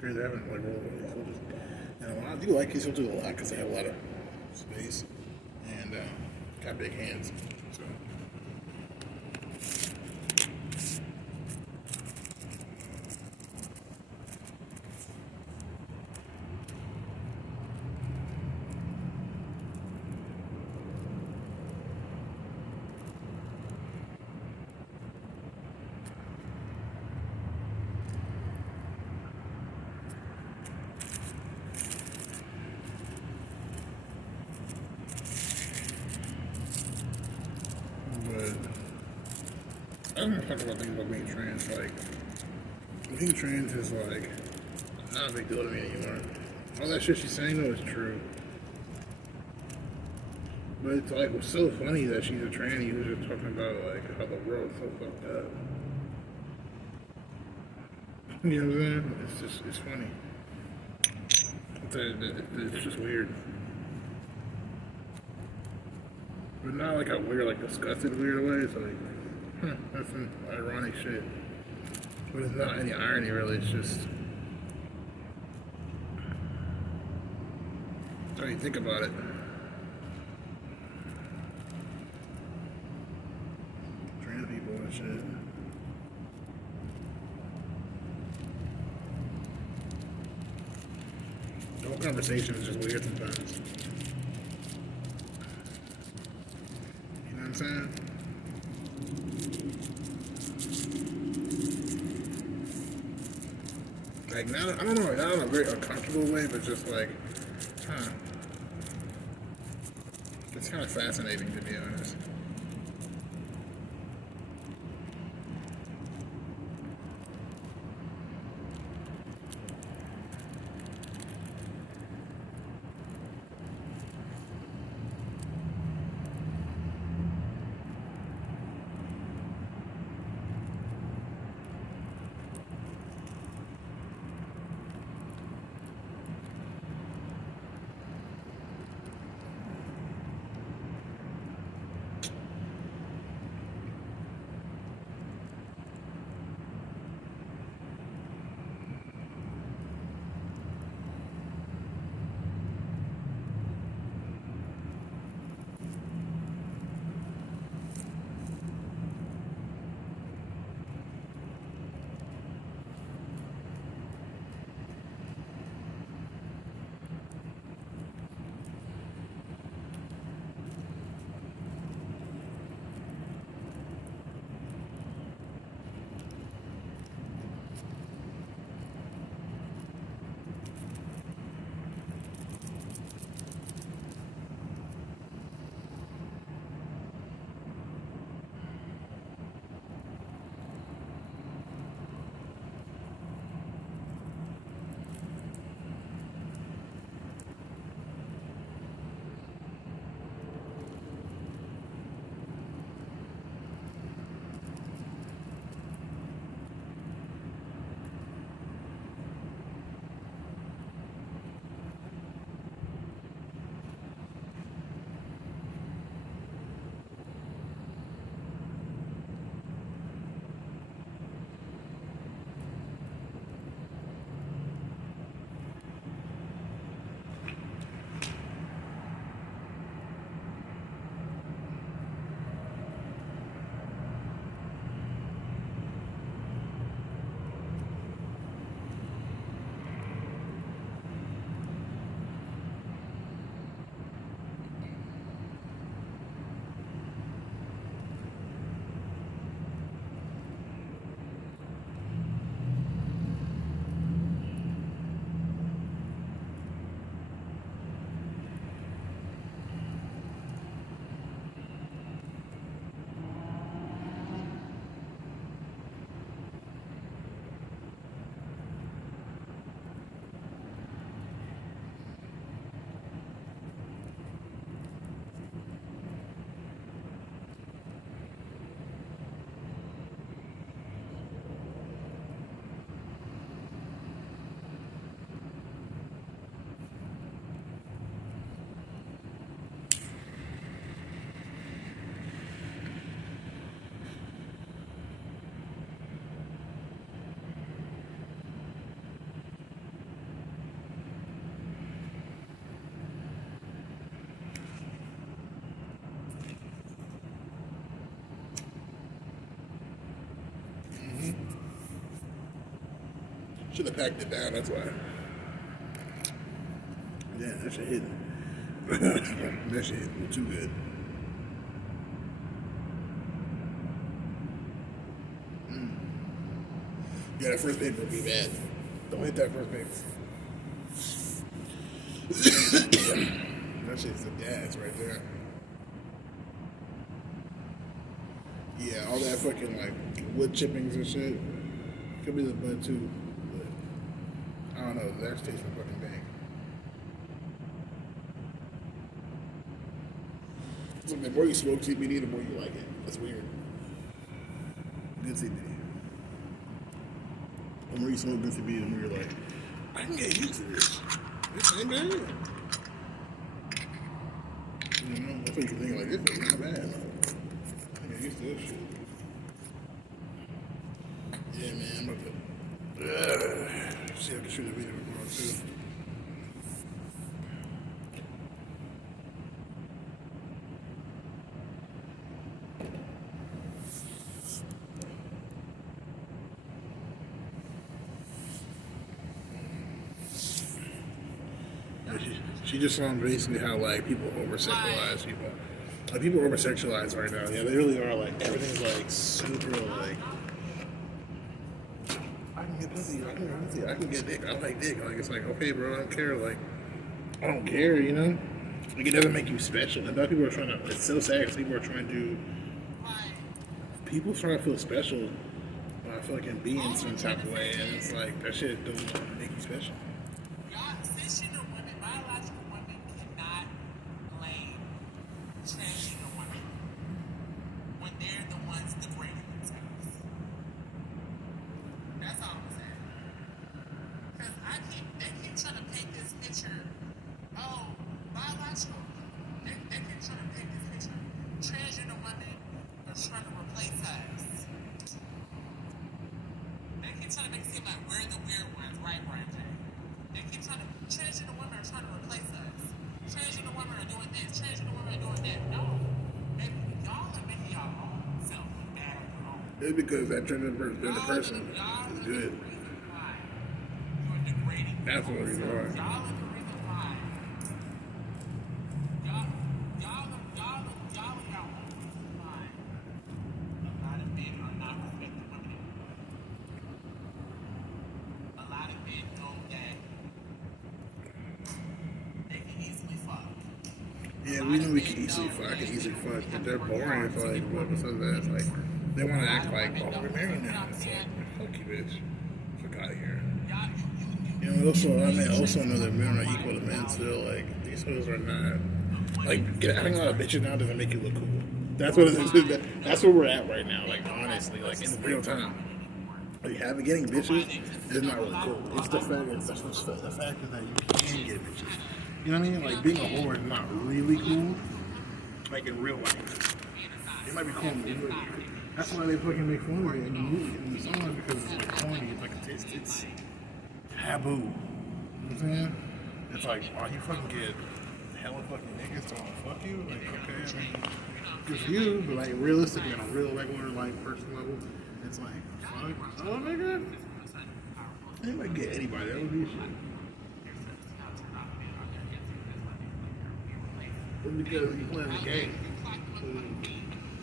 Crazy, I haven't like rolled these filters. And I do like these filters a lot because they have a lot of space and got big hands. So. I don't want to talk about things about being trans. Like, being trans is like not a big deal to me anymore. All that shit she's saying though is true. But it's like, what's so funny that she's a tranny who's just talking about like how the world's so fucked up. You know what I'm saying? It's funny. It's just weird. But not like a weird, like disgusted weird way. It's like, that's some ironic shit. But it's not any irony really, it's just how you think about it. Trans people and shit. The whole conversation is just weird sometimes. You know what I'm saying? Like, not, I don't know, not in a very uncomfortable way, but just like, it's kind of fascinating to be honest. Should have packed it down, that's why. Yeah, that shit hit. That shit hit too good. Yeah, that first paper would be bad. Don't hit that first paper. That shit's the gas right there. Yeah, all that fucking like wood chippings and shit. Could be the bud too, but I don't know. That tastes like fucking bang. So the more you smoke CBD, the more you like it. That's weird. Good CBD. The more you smoke good CBD, the more you're like, I can get used to this. This ain't bad. You know, that's what you're thinking, like, this is not bad. I can get used to this shit. Yeah, man, I'm about to see if I can shoot a video tomorrow, too. She just found basically how like people over-sexualize people. Like people over-sexualize right now. Yeah, they really are. Like everything's like super like. I can get pussy. I can get pussy. I can get dick. I like dick. Like it's like okay, bro. I don't care. Like I don't care. You know. Like it doesn't make you special. And people are trying to. It's so sad because people are trying to. People trying to feel special by fucking being some type of way, and it's like that shit doesn't make you special. Cisgender women, biological women cannot blame transgender women when they're the ones degrading themselves. That's all I'm saying. Because they keep trying to paint this picture. Oh, biological. They keep trying to paint this picture. Transgender women are trying to replace us. They keep trying to make it seem like we're the weird ones, right, Brian J? They keep trying to, transgender women are trying to replace us. Transgender women are doing this, transgender women are doing that. No. Y'all are making y'all own self look bad on your own. It's because that transgender person is good. You're degrading. That's what it's Y'all for. are the reason why. Y'all are y'all own reason why a lot of men are not respecting women. A lot of men know that they can easily fuck. Yeah, we know we can easily fuck. I can easily fuck, but they're boring. It's like, what was that? It's like, they want to act like, oh, we're married now. It's like, fuck you, bitch. Fuck out of here. You know, also, I mean, also know that men are equal to men still. Like, these hoes are not. Like, having a lot of bitches now doesn't make you look cool. That's what it is. That's where we're at right now. Like, honestly, like, in real time. Like, getting bitches is not really cool. It's the fact that you can get bitches. You know what I mean? Like, being a whore is not really cool. Like, in real life. It might be cool in the movie. That's why they fucking make fun of it in the movie, in the song, because it's like corny. It's like, it's taboo. You know what I'm saying? It's like, oh, you fucking get hella fucking niggas to want to fuck you? Like, okay, I mean, good for you, but like, realistically, on a real, regular, like, person level, it's like, fuck, oh, nigga? They might get anybody, that would be shit. It's because you playing the game.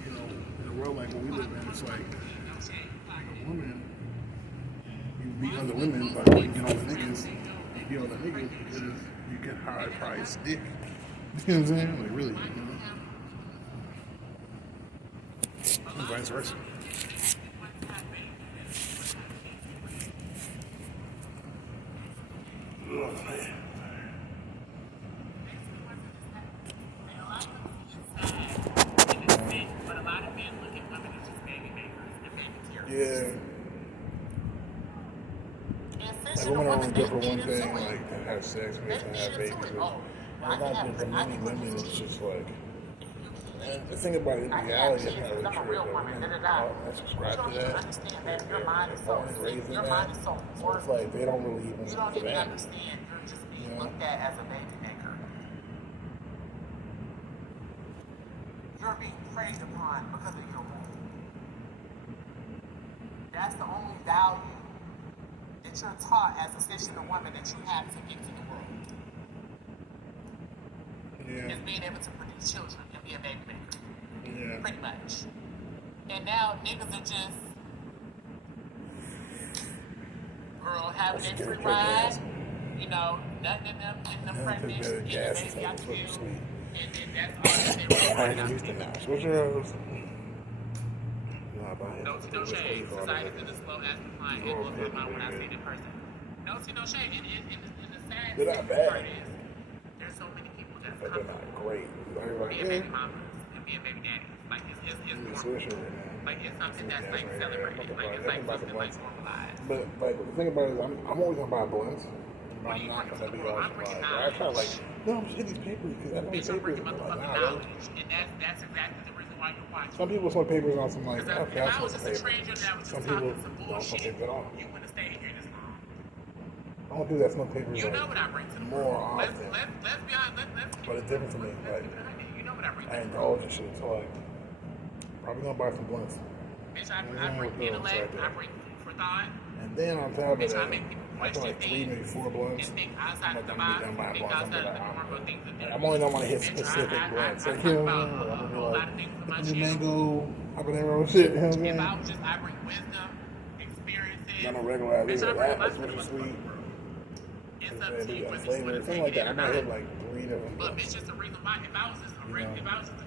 You know, in a world like what we live in, it's like, a woman, you beat other women by you get all the niggas, you beat all the niggas because you get high price dick. You know what I'm saying? Like, really, you know? And vice versa. Oh, man. Yeah. Like, women are only good for one thing, like, to have sex with, to have babies with. They're not good for many women, it's just like, and the thing about it, in reality, it's not really true, but women don't subscribe to that. They're born and raised in that. So it's like, they don't really even understand. You're just being looked at as a baby maker. You're being preyed upon because of your womb. That's the only value that you're taught as a cisgender woman that you have to give to the world. Yeah. Is being able to produce children and be a baby maker. Yeah. Pretty much. And now niggas are just, girl, having their free ride, you know, nothing in them, getting them pregnant, getting the baby out the field, and then that's all that they're really out. Switch arrows. No shade. Society to the slow as decline. It blows my mind when I see it in person. No shade. And the sad part is, there's so many people that But they're not great. be a baby mamas and be a baby daddies. Like it's normal. Like it's something that's like celebrated. Like it's like something like normalized. But like the thing about it is, I'm always gonna buy blunts. What I'm do you not bring gonna to be the world? all I'm bringing I knowledge. try to like, no, I'm just getting these papers because I don't Bitch, need I'm bringing papers. motherfucking knowledge. And that's exactly the reason why you're watching. Some people smoke papers on some like, Because okay, if I I was smoke just a papers. transgender that was Some just people talking some don't smoke bullshit, papers at all. you wouldn't have stayed here this long. I don't do that smoke papers. You like, know what I bring to the more world. often. Let's be honest. Let's keep But it's different to me. Like, you know what I bring to I the world. indulge in shit, so like, probably gonna buy some blunts. Bitch, I bring intellect, I bring food for thought. And then on top of Bitch, that, I make people I feel question like 3, maybe things 4 blunts. and think outside I'm of the not box, gonna be done buying think blunts. outside of the norm of things that they're I'm only don't want to hit Bitch, specific blunts. I Like, talk you know, about I'm gonna a be whole like, lot of things on my the channel. mango, habanero shit. You know what I'm If saying? I was just, I bring wisdom, experiences. Got no regular Bitch, idea I of bring that. my It's really sweet. It's up to you whether you Flavor, want to something take like it in that. I or might not. hit like 3 different But blunts. bitch, just the reason why, if I was just a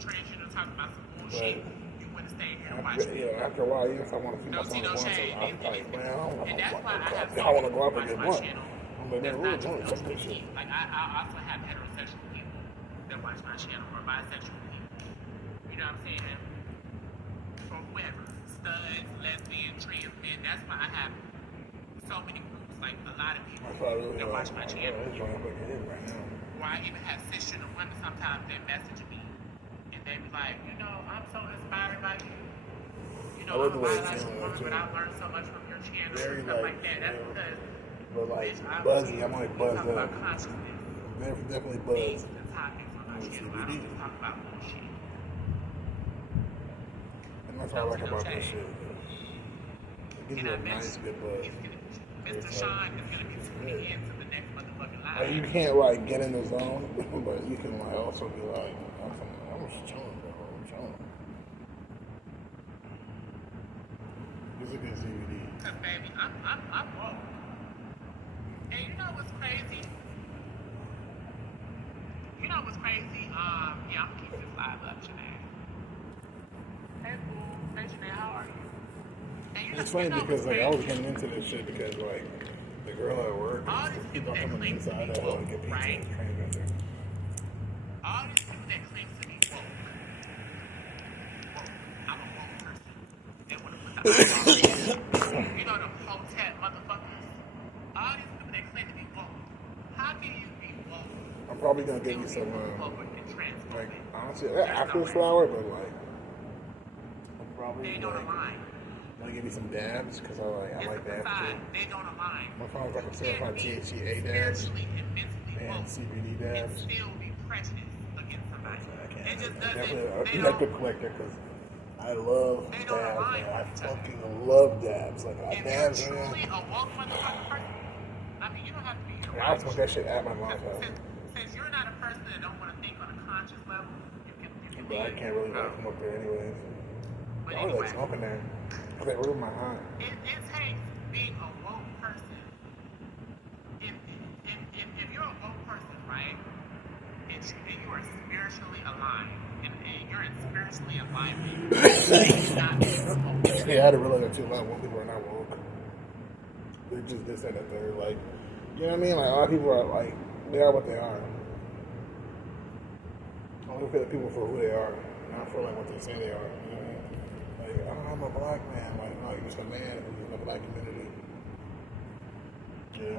transgender talking about some bullshit, you wouldn't stay here and watch me. After a while, even if I want to keep No myself tea, no once, shade. I'm like, man, I don't want And to that's why I have I want to go out and get my one. channel. I'm like, man, That's we're not doing just some shit. LGBT. Like I also have heterosexual people that watch my channel, or bisexual people. You know what I'm saying? Or whoever, studs, lesbian, trans men. That's why I have so many groups. Like a lot of people that watch my channel. Or I even have cisgender women sometimes that message me, and they be like, you know, I'm so inspired by you. You know, I'm a biological woman, but I learned so much from your channel and stuff like that. That's because, but like bitch, buzzy, I'm like buzzed talk about up. consciousness. Definitely These buzzed. are the topics on my channel. I don't just talk about bullshit. And that's what I like about this shit. It gives And you I a bet nice good buzz. Mr. Sean is gonna be tuning in to the next motherfucking live. Like, you can't like get in the zone, but you can like also be like, I'm just chilling, bro. I'm chilling. It's a good CBD. Cause baby, I'm woke. And you know what's crazy? You know what's crazy? Yeah, I'm gonna keep this live up, Janae. Hey, boo. Hey, Janae, how are you? And you know, It's funny you know because what's like I was crazy? getting into this shit because like the girl at work All these people people that coming claim to inside be that woke, get pizza right? and transgender. All these people that claim to be woke. I'm a woke person. They want to put the eyes on me. You know the hotep motherfuckers? All these people that claim to be woke. How can you be woke? I'm probably gonna give you Still some be homophobic and like transphobic? honestly There's after no this way. flower, but like I'm probably They don't like align. gonna give you some dabs because I like It's the dabs facade. too. They don't align. My phone's like a You can't certified be THCA dabs spiritually and mentally and woke CBD and dabs. still be prejudiced against somebody. It just I'm definitely doesn't. a They connected don't. collector because I love They dabs, don't align man. I with each other. fucking love dabs. Like I If you're dabs, truly man. a woke motherfucking person, I mean, you don't have to be here to I watch. smoke that shit at my mom's house. Since you're not a person that don't want to think on a conscious level, you can But I can't really like come up there anyways. But I only like anyway, smoking there because they ruin my heart. it takes being a woke person. If you're a woke person, right, and you are spiritually aligned, and you're in spiritually alignment, it's not being woke. Yeah, I didn't realize that too. A lot of woke people are not woke. They're just this and that. They're like, you know what I mean? Like a lot of people are like, they are what they are. I look at the people for who they are, not for like what they say they are. You know? Like, oh, I'm a black man. Like, no, you're just a man who's in the black community. Yeah.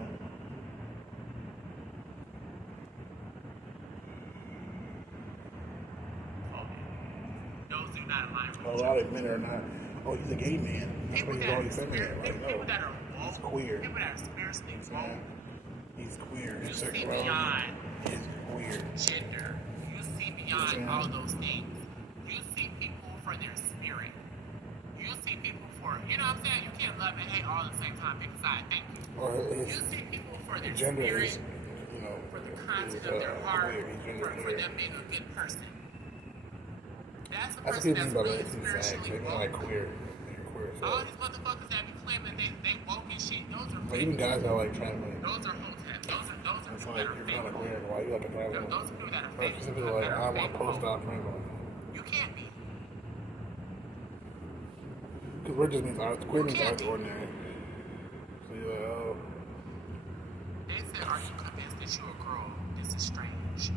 Those do not align with A each lot other. of men are not. Oh, he's a gay man. That's People why he's that always are feminine. Like, no, people that are he's woke, queer. people that are spiritually woke, He's queer. you His see sexuality beyond is queer. gender. You see beyond all those things. You see people for their spirit. You see people for or, you know what I'm saying? You can't love and hate all at the same time. Pick a side. Thank you. Or You see people for their gender spirit, is, you know, for the content of their heart, for them being a good person. That's a That's person what that's people really mean by like, spiritually they mean woke. like queer. They're queer. All these motherfuckers that be claiming they woke and shit, those are But fake. even guys that like trans men. Those are hotep. Those are It's people like, that are you're fake. kind of queer. Why you like a trans man? Those are people that are Like, fake. specifically like, I want post-op trans men. You can't be. Because we're just means queer means out of the ordinary. So you're like, oh. They said, are you convinced that you're a girl? This is strange. It's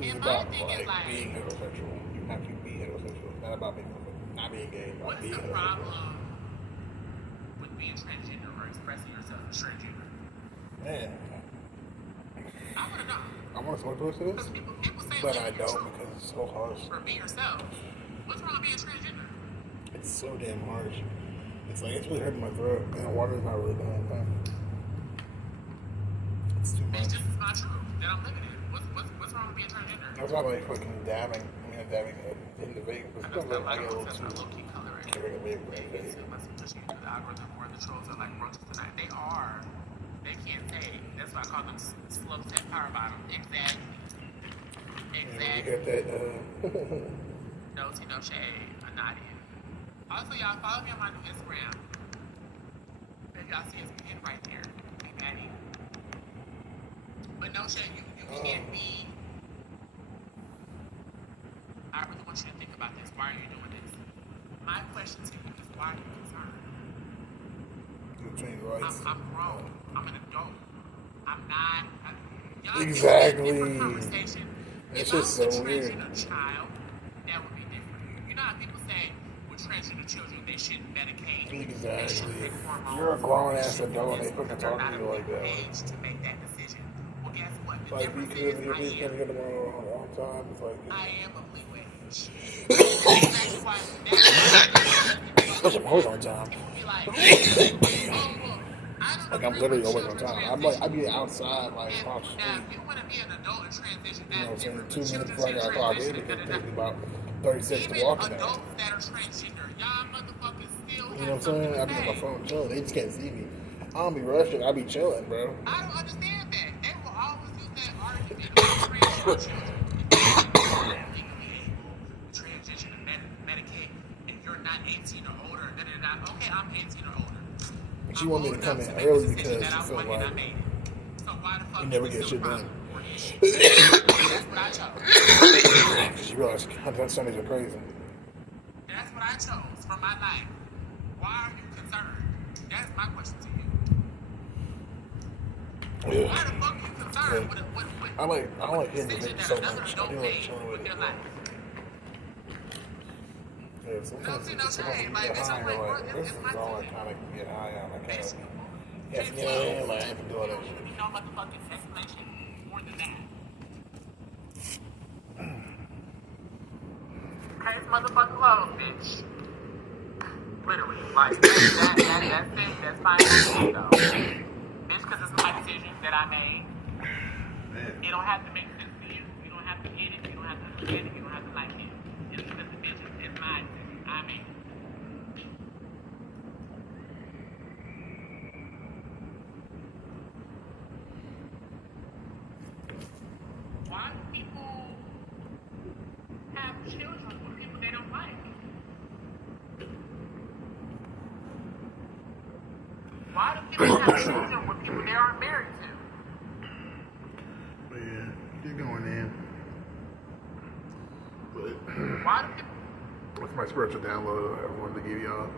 And my about thing is like, being heterosexual. You have to be heterosexual. It's not about being not being gay, but what's being the heterosexual. problem with being transgender or expressing yourself as transgender? Man, I want to know. I want to talk to this, Because people say but live I your don't truth. because it's so harsh. For be yourself. What's wrong with being transgender? It's so damn harsh. It's like, it's really hurting my throat, and the water's not really doing anything. It's too much. It's just my truth that I'm living in. What's wrong with being transgender? That's not like fucking dabbing. I mean, dabbing in the vape. But I know sometimes that I get a little that's too my low-key color. carried away with They that get too much pushing into the algorithm where the trolls are like roaches tonight. They are. They can't say. That's why I call them slow set power bottom. Exactly. You get that, No tea, no shade. I'm not in. Also, y'all follow me on my new Instagram. If y'all see his pin right there. Hey, Maddie. But no shade, you can't be. I really want you to think about this. Why are you doing this? My question to you is, why are you concerned? between rights. I'm grown. I'm an adult. I'm not. Y'all Exactly. It's a different conversation. It's If I just was so a weird. transgender child, that would be different. You know how people say with transgender children they shouldn't medicate. They Exactly. shouldn't take hormones. You're a grown ass they shouldn't adult. do They this fucking because they're talk to not you of like legal that. age to make that decision. Well, guess what? The Like, difference because is you're I gonna get them all the time. It's like, am of legal age. That's why. push them hoes on time. People be like, oh, well, I don't Like, I'm agree literally with always on children time. I'm like, I transitioning. be outside, like, If, across the now, street. if you want to be an adult and transition, You know what I'm that's saying? different. 2 minutes Children before I gotta clock in, transition, because it da-da-da. takes me about 30 seconds to Even walk in there. adults that are transgender, y'all motherfuckers still You know what have I'm something saying? I to be on my say. phone chilling. They just can't see me. I don't be rushing. I be chilling, bro. I don't understand that. They will always use that argument about transgender children. If you're legally able to transition and medicate, if you're not 18 or older, da-da-da. Okay, I'm 18 or older. She want me to I'm come old in enough to early make the decision because that I she feel wanted and I like made it. So why the fuck you never is it get still shit a done. problem? That's what I chose. Because you realize content Sundays are crazy. That's what I chose for my life. Why are you concerned? That's my question to you. Yeah. Why the fuck are you concerned with I don't like hitting the decision vape that so another much. I adult do like made chilling with with their it. life? Yeah, sometimes No, it's just no supposed to shade. get Like, it's high. like, Like, it's this is my all I decision. kind of get high on. I kind Bitch, of, yes, yeah, like, I have to do all that shit. no motherfucking explanation more than that. Case motherfucking closed, bitch. Literally. Like, that's it. That's fine with me, though. Bitch, because it's my decision that I made. Man. It don't have to make sense to you. You don't have to get it. You don't have to understand it. You don't have to like it. It's because the bitch is my decision. I made it. Why do people have children with people they don't like? Why do people have children with people they aren't married to? But yeah, keep going in. But Why do people... that's my spiritual download I wanted to give y'all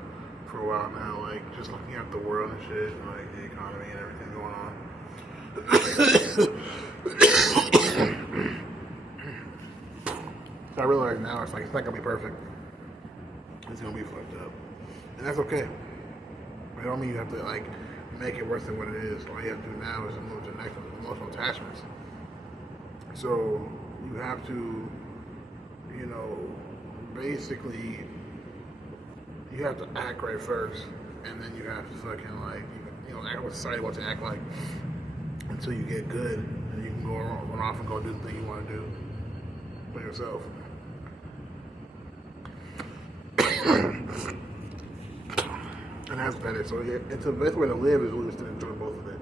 for a while now. Like, just looking at the world and shit, like the economy and everything going on. So I realize now it's like it's not gonna be perfect. It's gonna be fucked up, and that's okay. But I don't mean you have to like make it worse than what it is. All you have to do now is move to the next emotional attachments. So you have to, you know, basically you have to act right first, and then you have to fucking like, you know, act what society wants to act like until you get good, and you can go off and go do the thing you want to do for yourself. And that's better. So it's the best way to live is really to enjoy both of it.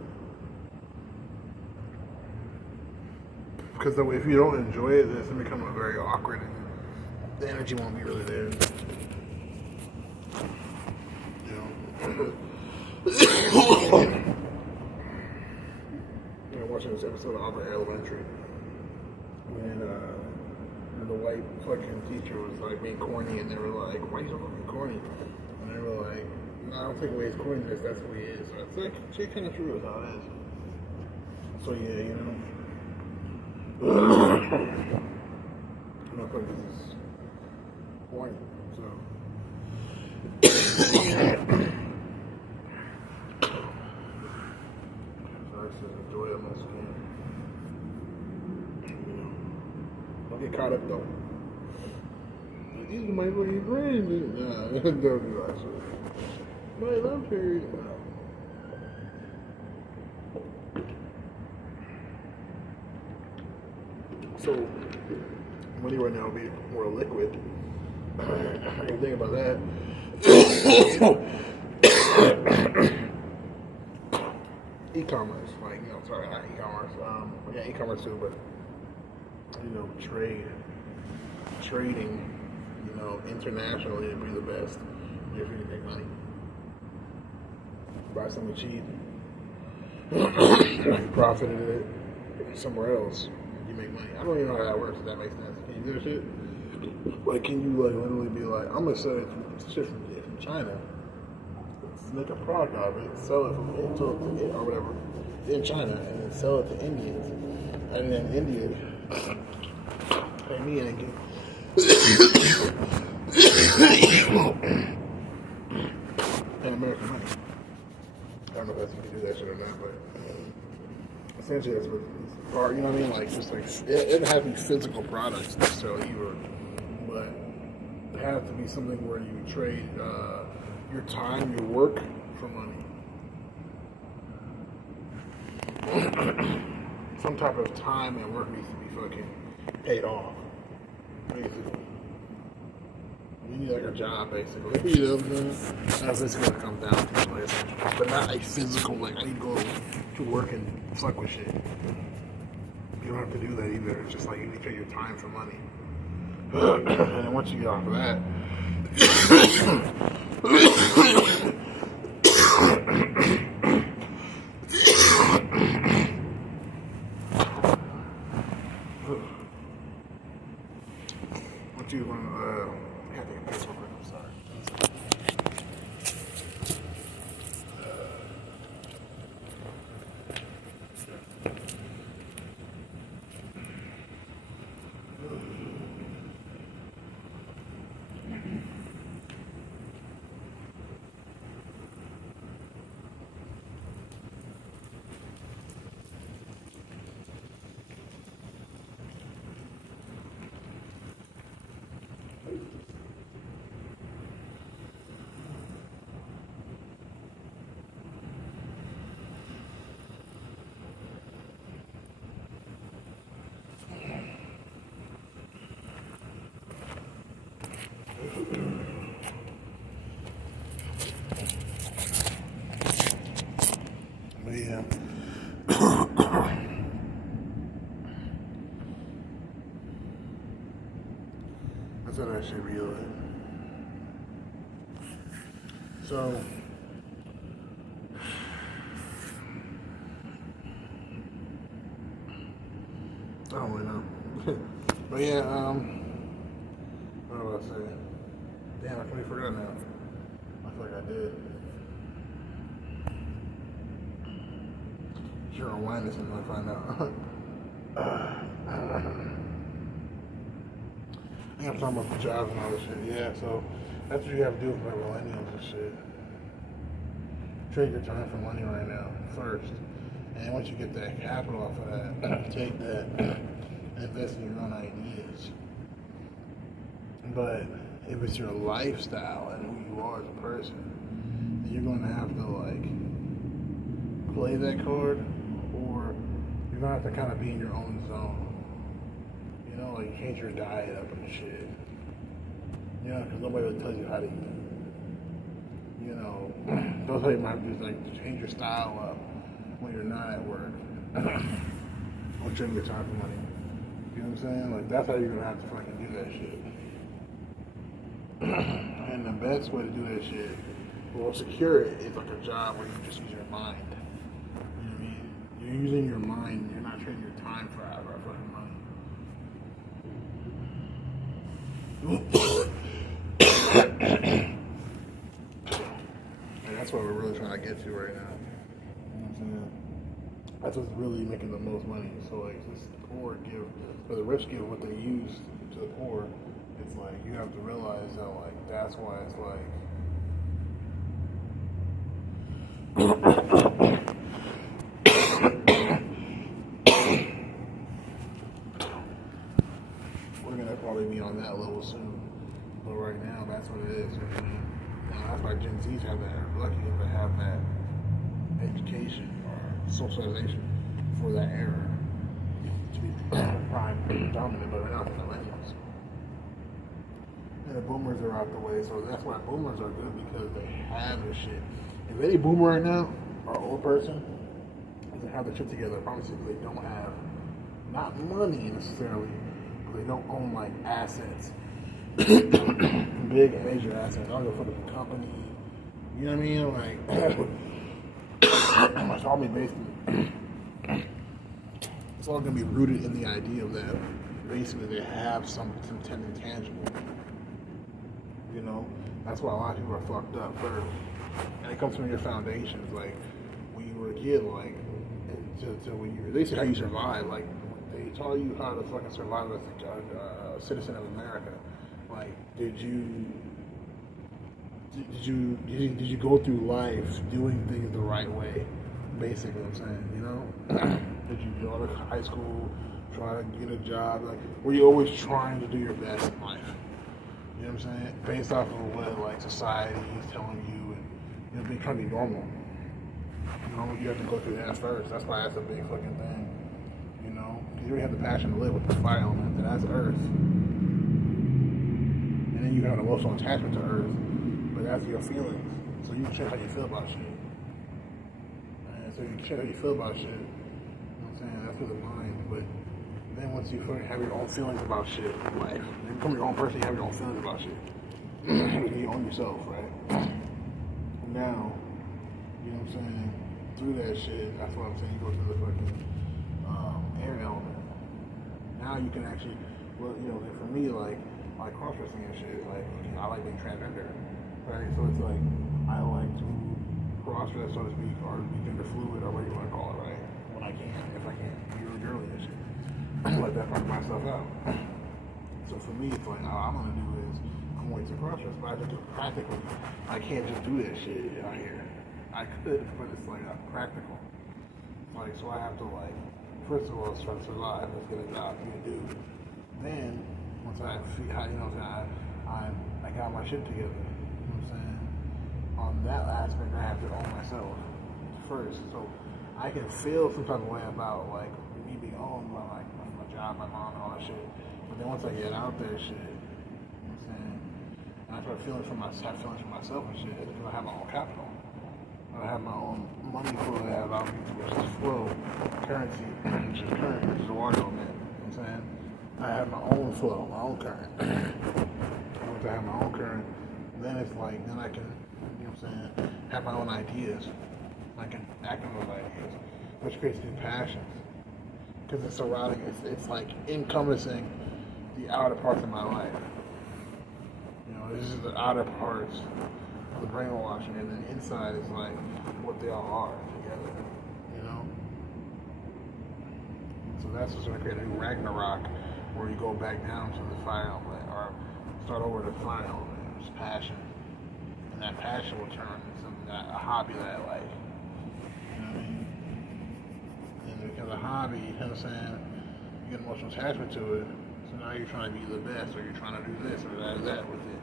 Because if you don't enjoy it, then it's going to become very awkward and the energy won't be really there. You know? I'm watching this episode of Auburn Elementary. And the white fucking teacher was like being corny, and they were like, "Why are you so fucking corny?" And they were like, "No, I don't take away his corniness. That's who he is." So it's like, she kind of true is how it is. So yeah, you know. I don't think this is corny. So. So I just enjoy it most of the time. Don't get caught up though. These are my fucking friends. Nah, don't do that shit. My love period. So, money right now will be more liquid. I didn't think about that. E-commerce, like, you know, sorry, not e-commerce. Yeah, e-commerce too, but you know, trading, you know, internationally would be the best if you can make money. Buy something cheap, you profited it somewhere else, you make money. I don't even know how that works, if that makes sense. Can you do that shit? Like, can you, like, literally be like, I'm gonna sell it shit from China, make a product out of it, sell it from it or whatever in China, and then sell it to Indians, and then India pay me and get and American money. I don't know if that's if you can do that shit or not, but essentially that's what it's part. You know what I mean? Like, just like it doesn't have to be physical products necessarily either, but it has to be something where you trade your time, your work for money. Some type of time and work needs to be fucking paid off, basically. You need like a job, basically. You know what I'm saying? That's basically what it comes down to, like, but not a physical, like, I need to go to work and fuck with shit. You don't have to do that either. It's just like you need to trade your time for money. And then once you get off of that, what you want to, I have to get this real quick, I'm sorry. But yeah. That's what that should be like. So, I don't really know. But yeah, what was I saying? Damn, I completely forgot now. I feel like I did. Sure, I'll wind this until I find out. I think I'm talking about the jobs and all this shit. Yeah, so that's what you have to do with my millennials and shit. Trade your time for money right now, first. And once you get that capital off of that, take that and invest in your own ideas. But if it's your lifestyle and who you are as a person, then you're going to have to, like, play that card, or you're going to have to kind of be in your own zone. You know, like, change your diet up and shit. You know, because nobody will tell you how to eat. You know, those are might just like change your style up when you're not at work. Or trading your time for money. You know what I'm saying? Like, that's how you're gonna have to fucking do that shit. And the best way to do that shit, well, secure it, is like a job where you just use your mind. You know what I mean? You're using your mind, you're not trading your time for fucking money. And that's what we're really trying to get to right now. You know what I'm saying? That's what's really making the most money. So, like, this poor give, or the rich give what they use to the poor. It's like, you have to realize that, like, that's why it's like, we're gonna probably be on that level soon. But right now, that's what it is. I mean, that's why Gen Zs have that, are lucky to have that education or socialization for that era to be prime dominant, but right now it's the millennials. And the boomers are out the way, so that's why boomers are good, because they have the shit. If any boomer right now, or old person, doesn't have the shit together, I promise you, they don't have, not money necessarily, but they don't own like assets. Big major assets. I don't go for the company. You know what I mean? Like, it's all be based in, it's all gonna be rooted in the idea of that basically they have some intangible. You know? That's why a lot of people are fucked up first. And it comes from your foundations, like when you were a kid, like to when you were, they say how you survive, like they taught you how to fucking survive as a citizen of America. Like, did you go through life doing things the right way? Basically, what I'm saying, you know? Did you go to high school, try to get a job? Like, were you always trying to do your best in life? You know what I'm saying? Based off of what like society is telling you, and you know, being trying to be normal. You know, you have to go through that first. That's why that's a big fucking thing. You know, because you already have the passion to live with the fire element, and that's Earth. And then you have an emotional attachment to Earth, but that's your feelings. So you can change how you feel about shit. And so you can change how you feel about shit. You know what I'm saying? That's with the mind. But then once you have your own feelings about shit in life, you become your own person, you have your own feelings about shit. You own yourself, right? Now, you know what I'm saying? Through that shit, that's what I'm saying, you go through the fucking air element. Now you can actually, well, you know, for me, like cross-dressing and shit, like, I like being transgender, right? So it's like, I like to cross-dress, so to speak, or be gender fluid, or whatever you want to call it, right? When I can, if I can, you're girly and shit. Let that part myself out. So for me, it's like, all I'm gonna do is, I'm going to cross-dress, but I have to do it practically. I can't just do that shit out here. I could, but it's like not practical. Like, so I have to, like, first of all, try to survive, let's get a job, be a dude. Then, once I see how, you know what I'm saying, I got my shit together, you know what I'm saying? On that aspect, I have to own myself first. So I can feel some type of way about, like, me being owned by, like, my job, my mom, and all that shit. But then once I get out there, shit, you know what I'm saying? And I start feeling for myself and shit, because I have my own capital. I have my own money flow that allows me to just flow currency, which is current, which is the water element. You know what I'm saying? I have my own flow, my own current. Once I have my own current, then it's like, then I can, you know what I'm saying, have my own ideas. I can act on those ideas, which creates new passions. Because it's surrounding, it's like encompassing the outer parts of my life. You know, this is the outer parts of the brainwashing, and then inside is like what they all are together, you know? So that's what's going to create a new Ragnarok, where you go back down to the fire element, or start over the fire element, which is passion. And that passion will turn into something that, a hobby that I like. You know what I mean? And because a hobby, you know what I'm saying, you get emotional attachment to it, so now you're trying to be the best, or you're trying to do this or that with it.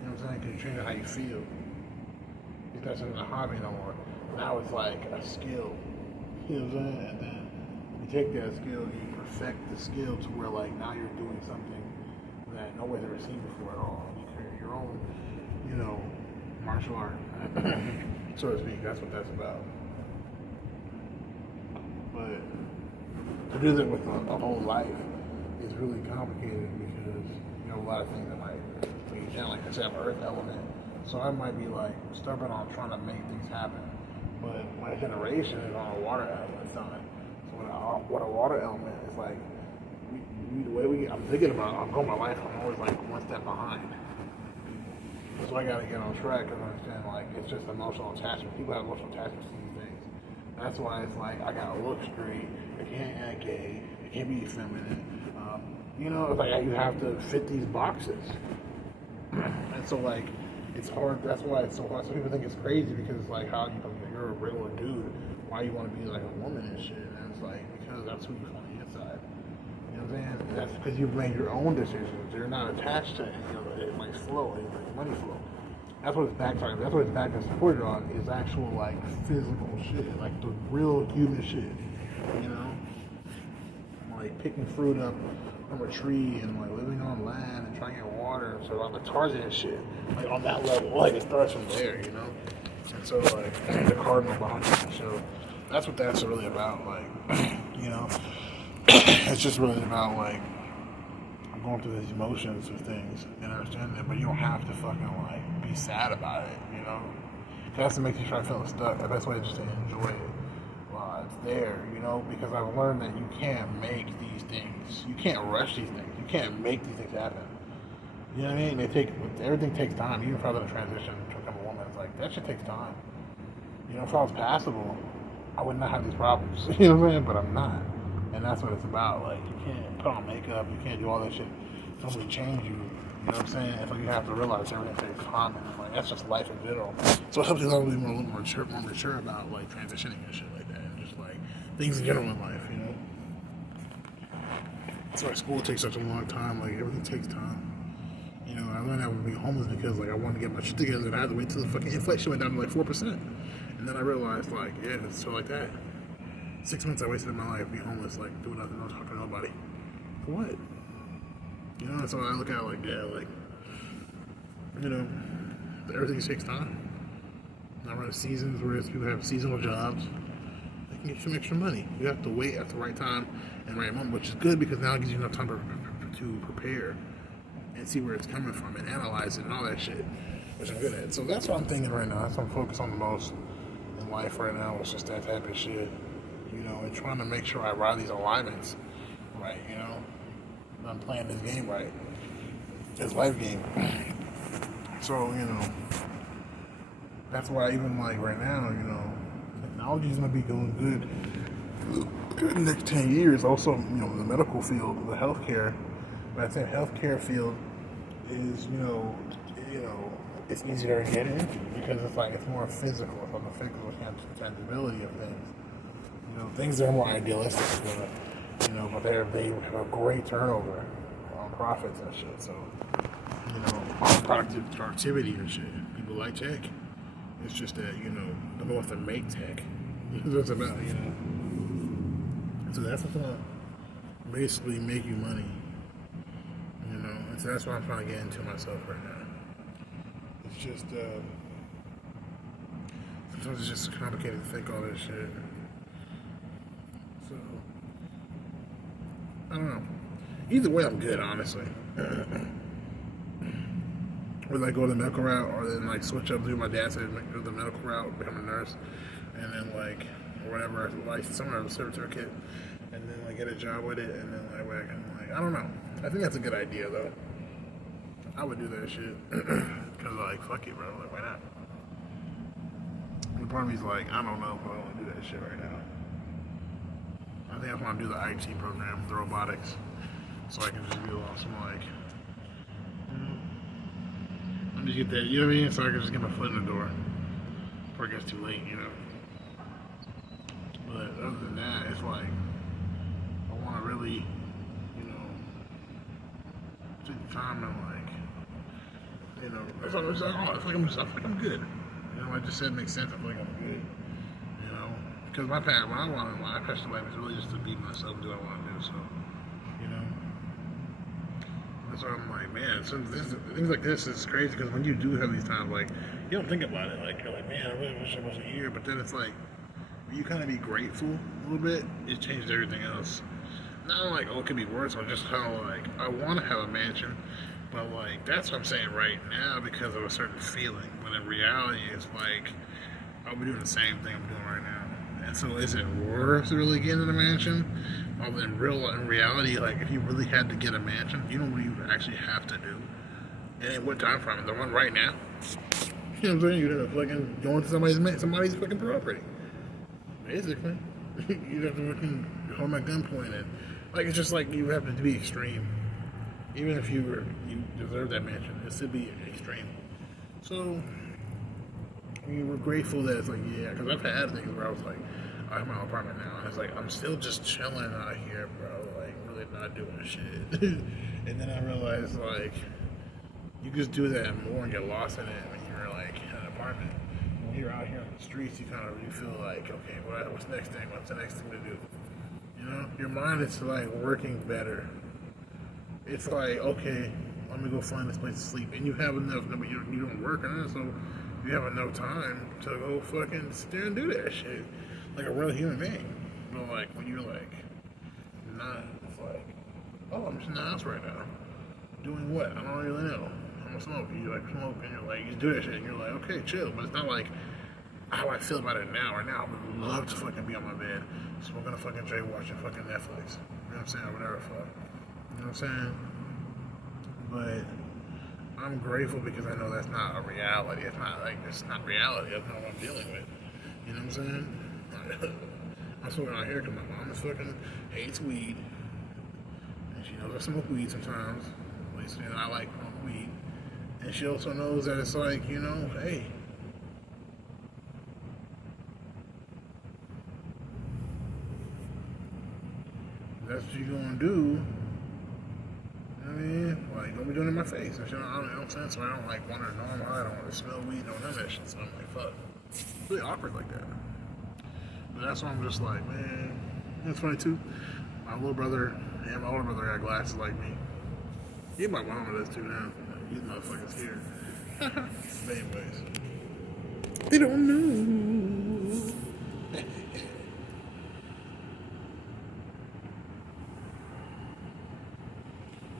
You know what I'm saying? Because you're changing how you feel. It's not something a hobby no more. Now it's like a skill. You know what I'm saying? And then you take that skill, you perfect the skill to where, like, now you're doing something that nobody's ever seen before at all. You create your own, you know, martial art, so to speak. That's what that's about. But to do that with a whole life is really complicated because you know a lot of things that might bring you down. Like I said, I'm an earth element, so I might be like stubborn on trying to make things happen. But my generation is on a water element side. So what a water element is like, the way I'm thinking about it, I'm going my life, I'm always like one step behind. So I gotta get on track because I understand like it's just emotional attachment. People have emotional attachments to these things. That's why it's like I gotta look straight. I can't act gay. I can't be effeminate. You know, it's like you have to fit these boxes. And so like it's hard. That's why it's so hard. Some people think it's crazy because it's like how you're a regular dude. Why you want to be like a woman and shit? And it's like because that's who you're on the inside. You know what I'm saying? That's because you've made your own decisions. You're not attached to any of it. It might flow. It like money flow. That's what it's backfiring. That's what it's back and supported on is actual like physical shit, like the real human shit. You know, like picking fruit up from a tree and like living on land and trying to get water. So I'm like Tarzan shit, like on that level. Like it starts from there, you know. And so like the cardinal boundaries. So that's what that's really about. Like you know, it's just really about like I'm going through these emotions of things and understanding it, but you don't have to fucking like be sad about it, you know. That's to make you try to feel stuck. The best way is just to enjoy it while it's there, you know, because I've learned that you can't make these things. You can't rush these things. You can't make these things happen. You know what I mean? Everything takes time. Even if I was in a transition to become a woman, it's like that shit takes time. You know, if I was passable, I would not have these problems. You know what I'm saying? But I'm not. And that's what it's about. Like, you can't put on makeup, you can't do all that shit. It doesn't really change you. You know what I'm saying? It's like you have to realize everything takes time, and like that's just life in general. So it helps you a little more mature about like transitioning and shit like that, and just like things in general in life, you know. That's why school takes such a long time. Like everything takes time. You know, I learned I would be homeless because like I wanted to get my shit together, and I had to wait till the fucking inflation went down to like 4%, and then I realized like yeah, it's so like that. 6 months I wasted in my life, be homeless, like doing nothing, not talking to nobody. For what? You know, so I look at it like, yeah, like, you know, everything takes time. I run seasons where people have seasonal jobs. They can get some extra money. You have to wait at the right time and right moment, which is good because now it gives you enough time to prepare and see where it's coming from and analyze it and all that shit, which I'm good at. So that's what I'm thinking right now. That's what I'm focused on the most in life right now. It's just that type of shit, you know, and trying to make sure I ride these alignments right, you know. I'm playing this game right. This life game. So, you know, that's why even like right now, you know, technology is gonna be going good in the next 10 years. Also, you know, the medical field, the healthcare. But I think healthcare field is, you know, it's easier to get into because it's like it's more physical. It's on the physical tangibility of things. You know, things are more idealistic. You know, but they have a great turnover on profits and shit. So, you know, productivity and shit. People like tech. It's just that, you know, the more to make tech. That's what it's about, you know. So that's what's gonna basically make you money. You know, and so that's what I'm trying to get into myself right now. It's just, sometimes it's just complicated to think all this shit. So, I don't know. Either way, I'm good, honestly. Whether I go the medical route or then like switch up, do my dad said, go the medical route, become a nurse, and then like or whatever, like somewhere a certificate, and then like get a job with it, and then like where I can like I don't know. I think that's a good idea though. I would do that shit because like fuck it, bro. Like why not? And part of me's like I don't know if I want to do that shit right now. I think I want to do the IT program, the robotics, so I can just be on some like, you know, let me get that, you know what I mean? So I can just get my foot in the door before it gets too late, you know. But other than that, it's like I want to really, you know, take the time and like, you know, I feel like I'm good. You know, what I just said makes sense. I feel like I'm good. Because my path, what I want in my passion life is really just to be myself, do what I want to do. So, you know, So I'm like, man, things like this is crazy because when you do have these times, like, you don't think about it. Like, you're like, man, I really wish I wasn't here. But then it's like, you kind of be grateful a little bit. It changed everything else. Not like, oh, it could be worse. Or just kind of like, I want to have a mansion. But like, that's what I'm saying right now because of a certain feeling. But in reality, it's like, I'll be doing the same thing I'm doing right now. And so is it worth really getting a mansion? In reality, like if you really had to get a mansion, you know what you actually have to do? And in what time frame? The one right now? You know what I'm saying? You'd have to fucking go into somebody's fucking property. Basically. You'd have to fucking hold my gunpoint and like it's just like you have to be extreme. Even if you deserve that mansion, it should be extreme. So I mean, we're grateful that it's like, yeah, because I've had things where I was like, I have my own apartment now, and it's like, I'm still just chilling out here, bro, like, really not doing shit. And then I realized, like, you just do that more and get lost in it when you're, like, in an apartment. When you're out here on the streets, you kind of really feel like, okay, what's the next thing? What's the next thing to do? You know? Your mind is, like, working better. It's like, okay, let me go find this place to sleep. And you have enough, but you don't work on it, so you have enough time to go fucking sit there and do that shit like a real human being. But like when you're like not, it's like, oh, I'm just in the house right now doing what? I don't really know. I'm gonna smoke. You like smoke and you're like, you do that shit and you're like, okay, chill. But it's not like how I feel about it now. Right now, I would love to fucking be on my bed smoking a fucking J, watching fucking Netflix. You know what I'm saying? Or whatever the fuck. You know what I'm saying? But I'm grateful because I know that's not a reality. It's not like, it's not reality. That's not what I'm dealing with. You know what I'm saying? I'm smoking out here because my mom is fucking hates weed. And she knows I smoke weed sometimes. At least, you know, I like smoking weed. And she also knows that it's like, you know, hey. That's what you're gonna do. I mean, like, don't be doing it in my face. You know what I'm saying? So I don't, like, want her to know I'm high. I don't want to smell weed, none of that shit. So I'm like, fuck. It's really awkward like that. But that's why I'm just like, man. It's funny, too. My little brother and my older brother got glasses like me. Even my mama does, too, now. These motherfuckers here. But anyways. They don't know.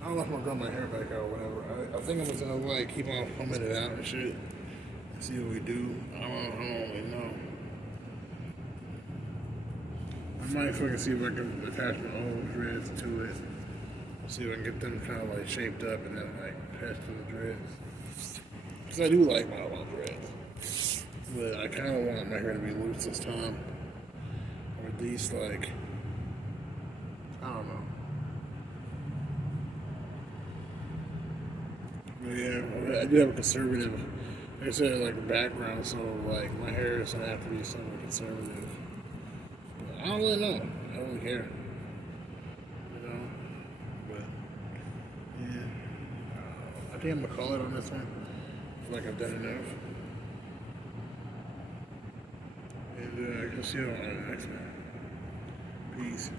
I don't know if I'm gonna grow my hair back out or whatever. I think I'm just gonna like keep on combing it out and shit and see what we do. I don't really know. I might fucking see if I can attach my old dreads to it. See if I can get them kind of like shaped up and then like attach to the dreads. Cause I do like my old dreads, but I kind of want my hair to be loose this time, or at least like I don't know. Yeah, I do have a conservative, like I said, like background, so like my hair is gonna have to be somewhat conservative. But I don't really know. I don't really care. You know? But yeah. I think I'm gonna call it on this one. I feel like I've done enough. And I can see you on the next one. Peace.